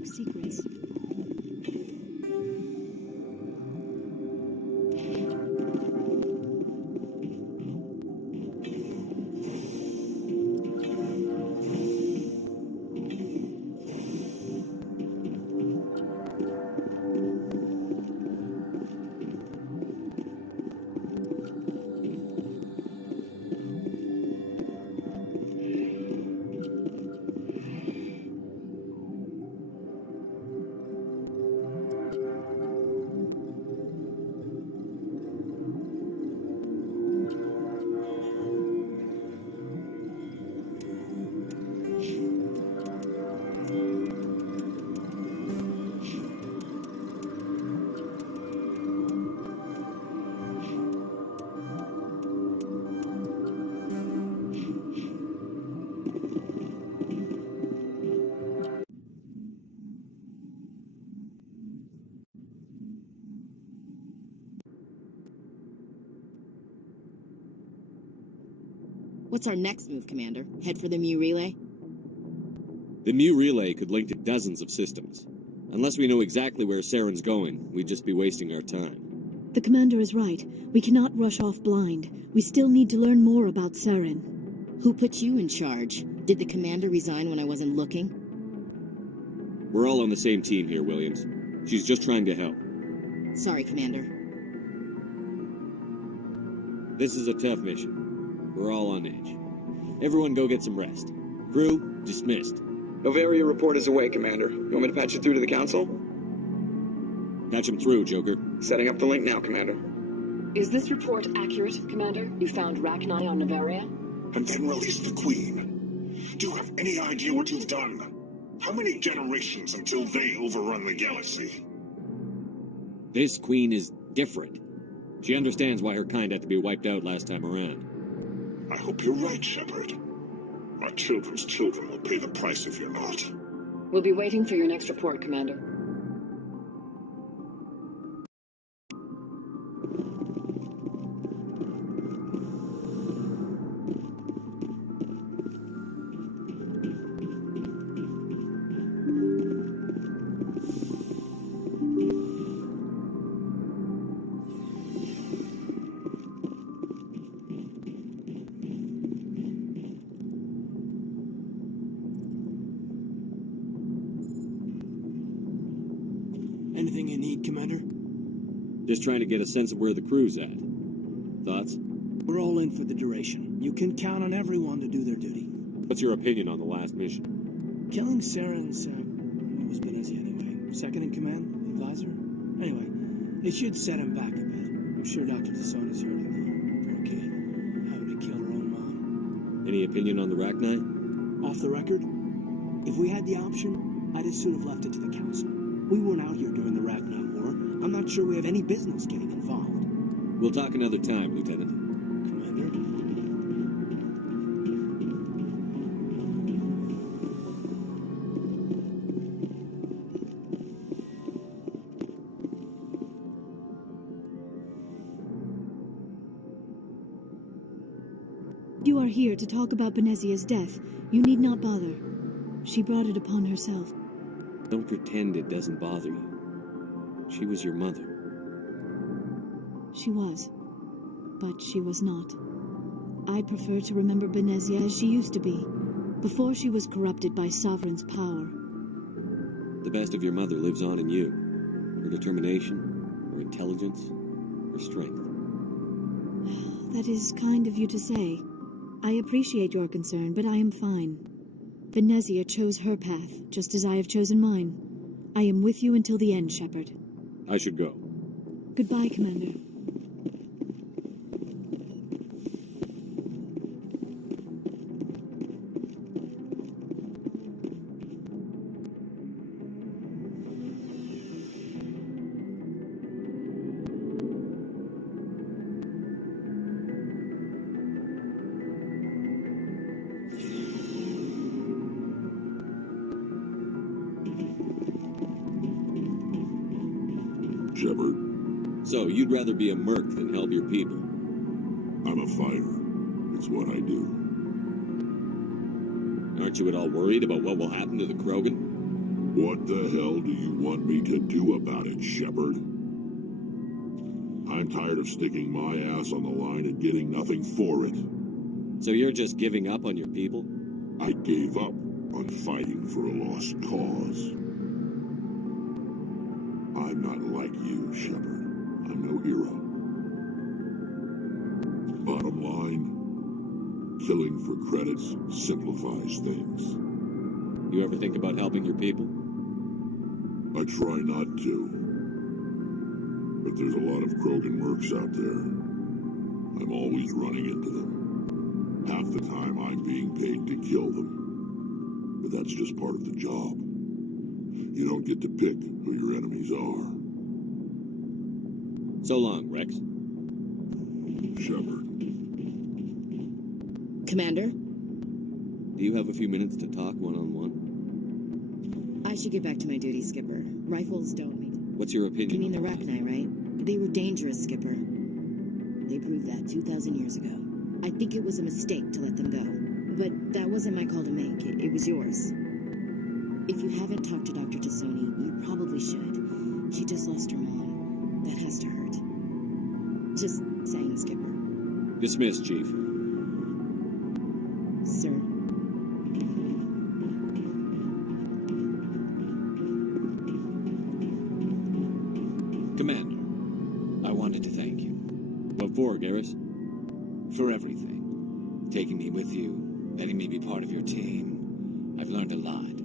Secrets. What's our next move, Commander? Head for the Mu relay? The Mu relay could link to dozens of systems. Unless we know exactly where Saren's going, we'd just be wasting our time. The commander is right. We cannot rush off blind. We still need to learn more about Saren. Who put you in charge? Did the commander resign when I wasn't looking? We're all on the same team here, Williams. She's just trying to help. Sorry, Commander. This is a tough mission. We're all on edge. Everyone go get some rest. Crew, dismissed. Novaria report is away, Commander. You want me to patch you through to the Council? Patch him through, Joker. Setting up the link now, Commander. Is this report accurate, Commander? You found Rachni on Novaria? And then released the Queen. Do you have any idea what you've done? How many generations until they overrun the galaxy? This Queen is different. She understands why her kind had to be wiped out last time around. I hope you're right, Shepard. My children's children will pay the price if you're not. We'll be waiting for your next report, Commander. Anything you need, Commander? Just trying to get a sense of where the crew's at. Thoughts? We're all in for the duration. You can count on everyone to do their duty. What's your opinion on the last mission? Killing Saren's, what was Benezia anyway? Second in command? Advisor? Anyway, it should set him back a bit. I'm sure Dr. Tasson is hurting though. Poor kid. Having to kill her own mom. Any opinion on the Rachni? Off the record, if we had the option, I'd as soon have left it to the Council. We weren't out here during the Rachni War. I'm not sure we have any business getting involved. We'll talk another time, Lieutenant. Commander? You are here to talk about Benezia's death. You need not bother. She brought it upon herself. Don't pretend it doesn't bother you. She was your mother. She was. But she was not. I prefer to remember Benezia as she used to be, before she was corrupted by Sovereign's power. The best of your mother lives on in you. Her determination, her intelligence, her strength. That is kind of you to say. I appreciate your concern, but I am fine. Benezia chose her path, just as I have chosen mine. I am with you until the end, Shepard. I should go. Goodbye, Commander. Shepard. So, you'd rather be a merc than help your people? I'm a fighter. It's what I do. Aren't you at all worried about what will happen to the Krogan? What the hell do you want me to do about it, Shepard? I'm tired of sticking my ass on the line and getting nothing for it. So you're just giving up on your people? I gave up on fighting for a lost cause. I'm not like you, Shepard. I'm no hero. Bottom line, killing for credits simplifies things. You ever think about helping your people? I try not to. But there's a lot of Krogan mercs out there. I'm always running into them. Half the time I'm being paid to kill them. But that's just part of the job. You don't get to pick who your enemies are. So long, Rex. Shepard. Commander? Do you have a few minutes to talk one-on-one? I should get back to my duty, Skipper. Rifles don't mean... What's your opinion? You mean the Rachni, right? They were dangerous, Skipper. They proved that 2,000 years ago. I think it was a mistake to let them go. But that wasn't my call to make. It was yours. If you haven't talked to Dr. Tassoni, you probably should. She just lost her mom. That has to hurt. Just saying, Skipper. Dismissed, Chief. Sir. Commander, I wanted to thank you. What for, Garrus? For everything. Taking me with you, letting me be part of your team. I've learned a lot.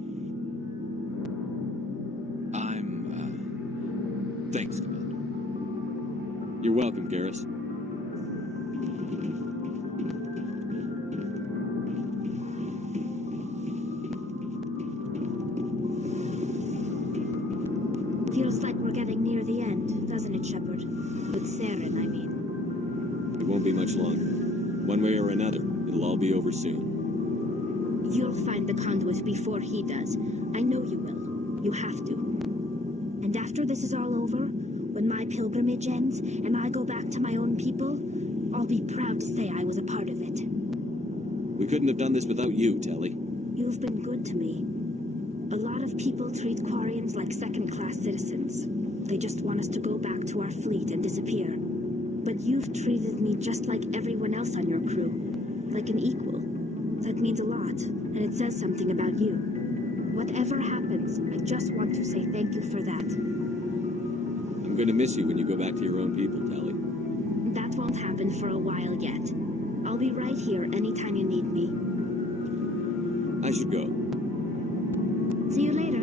Thanks, Commander. You're welcome, Garrus. Feels like we're getting near the end, doesn't it, Shepard? With Saren, I mean. It won't be much longer. One way or another, it'll all be over soon. You'll find the conduit before he does. I know you will. You have to. And after this is all over, when my pilgrimage ends and I go back to my own people, I'll be proud to say I was a part of it. We couldn't have done this without you, Telly. You've been good to me. A lot of people treat Quarians like second-class citizens. They just want us to go back to our fleet and disappear. But you've treated me just like everyone else on your crew. Like an equal. That means a lot, and it says something about you. Whatever happens, I just want to say thank you for that. I'm going to miss you when you go back to your own people, Telly. That won't happen for a while yet. I'll be right here anytime you need me. I should go. See you later.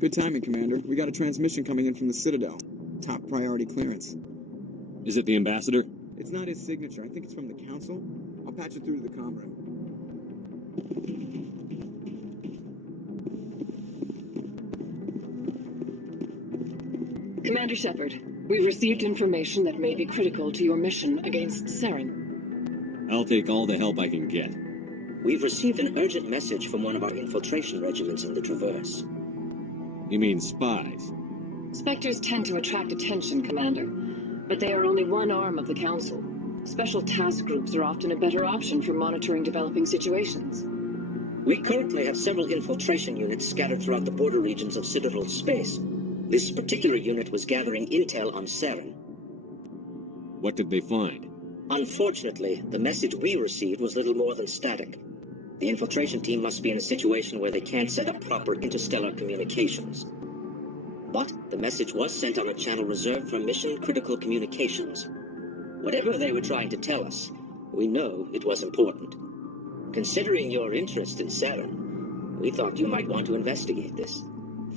Good timing, Commander. We got a transmission coming in from the Citadel. Top priority clearance. Is it the ambassador? It's not his signature. I think it's from the Council. I'll patch it through to the comm room. Commander Shepard, we've received information that may be critical to your mission against Saren. I'll take all the help I can get. We've received an urgent message from one of our infiltration regiments in the Traverse. You mean spies? Spectres tend to attract attention, Commander, but they are only one arm of the Council. Special task groups are often a better option for monitoring developing situations. We currently have several infiltration units scattered throughout the border regions of Citadel space. This particular unit was gathering intel on Saren. What did they find? Unfortunately, the message we received was little more than static. The infiltration team must be in a situation where they can't set up proper interstellar communications. But the message was sent on a channel reserved for mission-critical communications. Whatever they were trying to tell us, we know it was important. Considering your interest in Saren, we thought you might want to investigate this.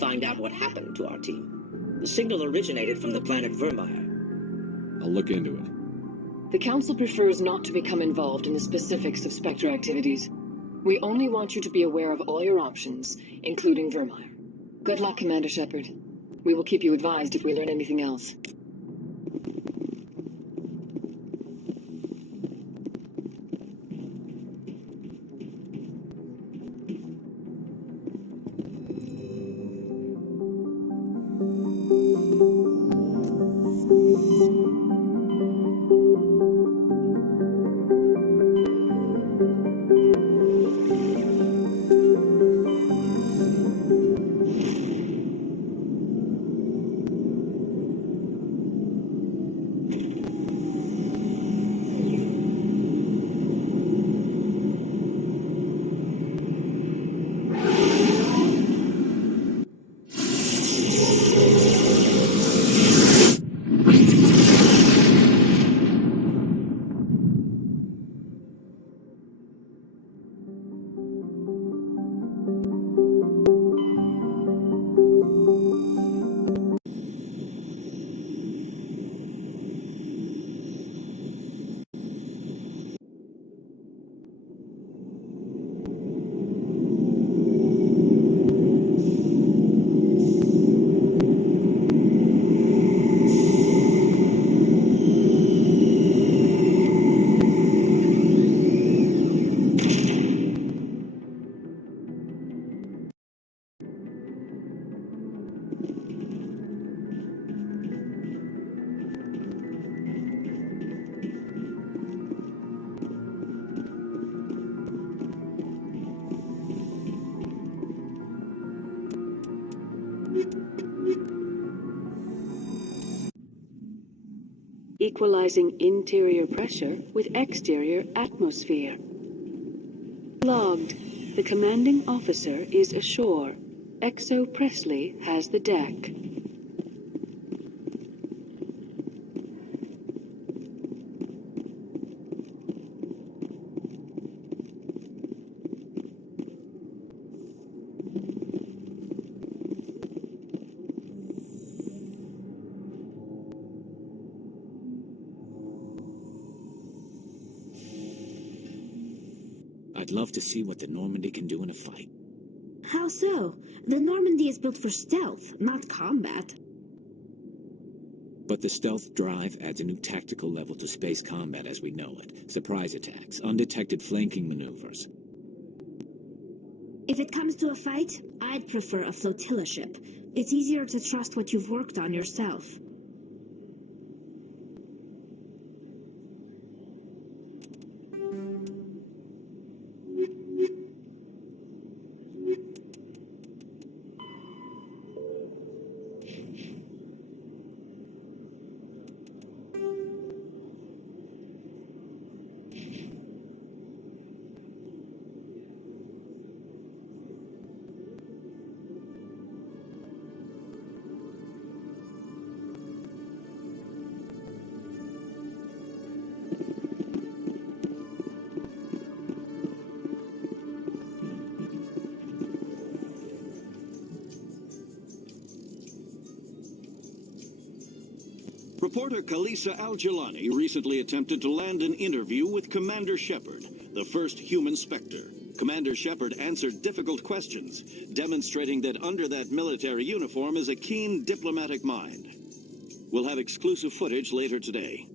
Find out what happened to our team. The signal originated from the planet Vermeer. I'll look into it. The Council prefers not to become involved in the specifics of Spectre activities. We only want you to be aware of all your options, including Vermeer. Good luck, Commander Shepard. We will keep you advised if we learn anything else. equalizing interior pressure with exterior atmosphere. Logged. The commanding officer is ashore. XO Presley has the deck. I'd love to see what the Normandy can do in a fight. How so? The Normandy is built for stealth, not combat. But the stealth drive adds a new tactical level to space combat as we know it. Surprise attacks, undetected flanking maneuvers. If it comes to a fight, I'd prefer a flotilla ship. It's easier to trust what you've worked on yourself. Reporter Khalisa Al-Jilani recently attempted to land an interview with Commander Shepard, the first human Spectre. Commander Shepard answered difficult questions, demonstrating that under that military uniform is a keen diplomatic mind. We'll have exclusive footage later today.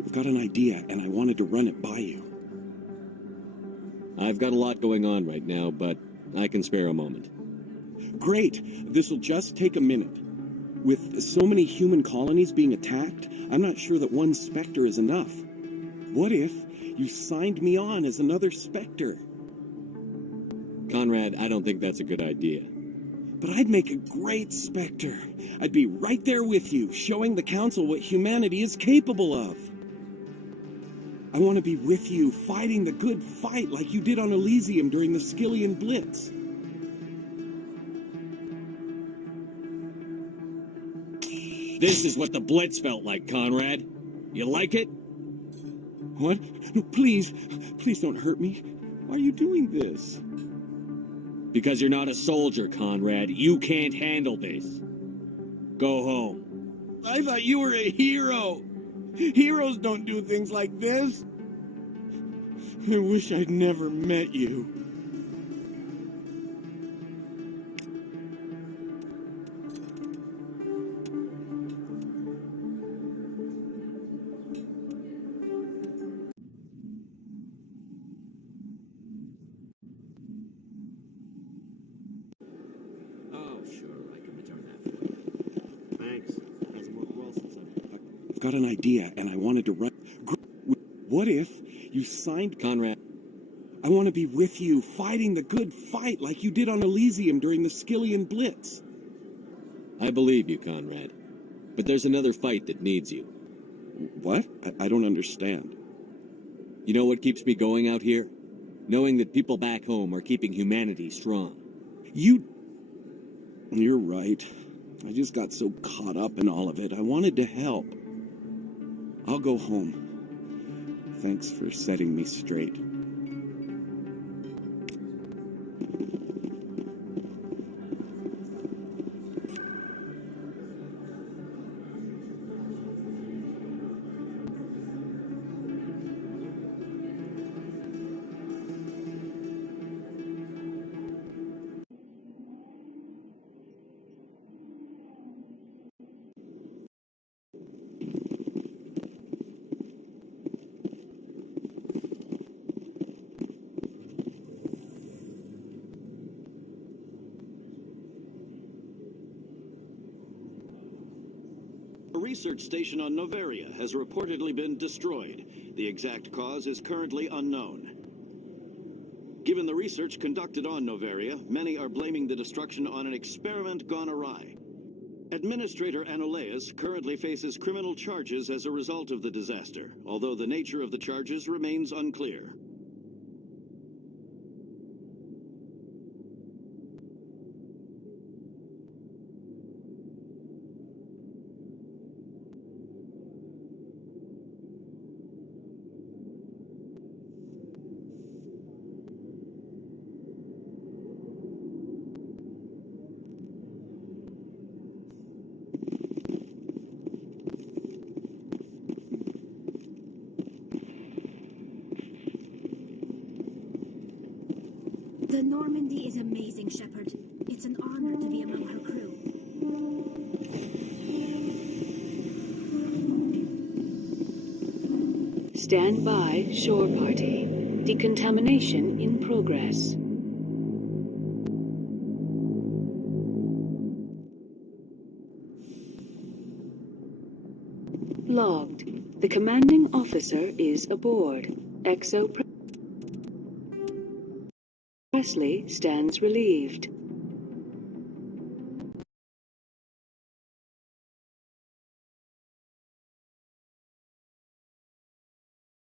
I've got an idea, and I wanted to run it by you. I've got a lot going on right now, but I can spare a moment. Great! This'll just take a minute. With so many human colonies being attacked, I'm not sure that one Spectre is enough. What if you signed me on as another Spectre? Conrad, I don't think that's a good idea. But I'd make a great Spectre. I'd be right there with you, showing the Council what humanity is capable of. I want to be with you, fighting the good fight like you did on Elysium during the Skyllian Blitz. This is what the Blitz felt like, Conrad. You like it? What? No, please don't hurt me. Why are you doing this? Because you're not a soldier, Conrad. You can't handle this. Go home. I thought you were a hero. Heroes don't do things like this. I wish I'd never met you. Oh, sure, I can return that for you. Thanks. Hasn't worked well since I've got an idea, and I wanted to run. What if you signed... Conrad. I want to be with you, fighting the good fight like you did on Elysium during the Skillian Blitz. I believe you, Conrad. But there's another fight that needs you. What? I don't understand. You know what keeps me going out here? Knowing that people back home are keeping humanity strong. You're right. I just got so caught up in all of it. I wanted to help. I'll go home. Thanks for setting me straight. A research station on Noveria has reportedly been destroyed. The exact cause is currently unknown. Given the research conducted on Noveria, many are blaming the destruction on an experiment gone awry. Administrator Anoleus currently faces criminal charges as a result of the disaster, although the nature of the charges remains unclear. The Normandy is amazing, Shepard. It's an honor to be among her crew. Stand by, shore party. Decontamination in progress. Logged. The commanding officer is aboard. Exo Presley stands relieved.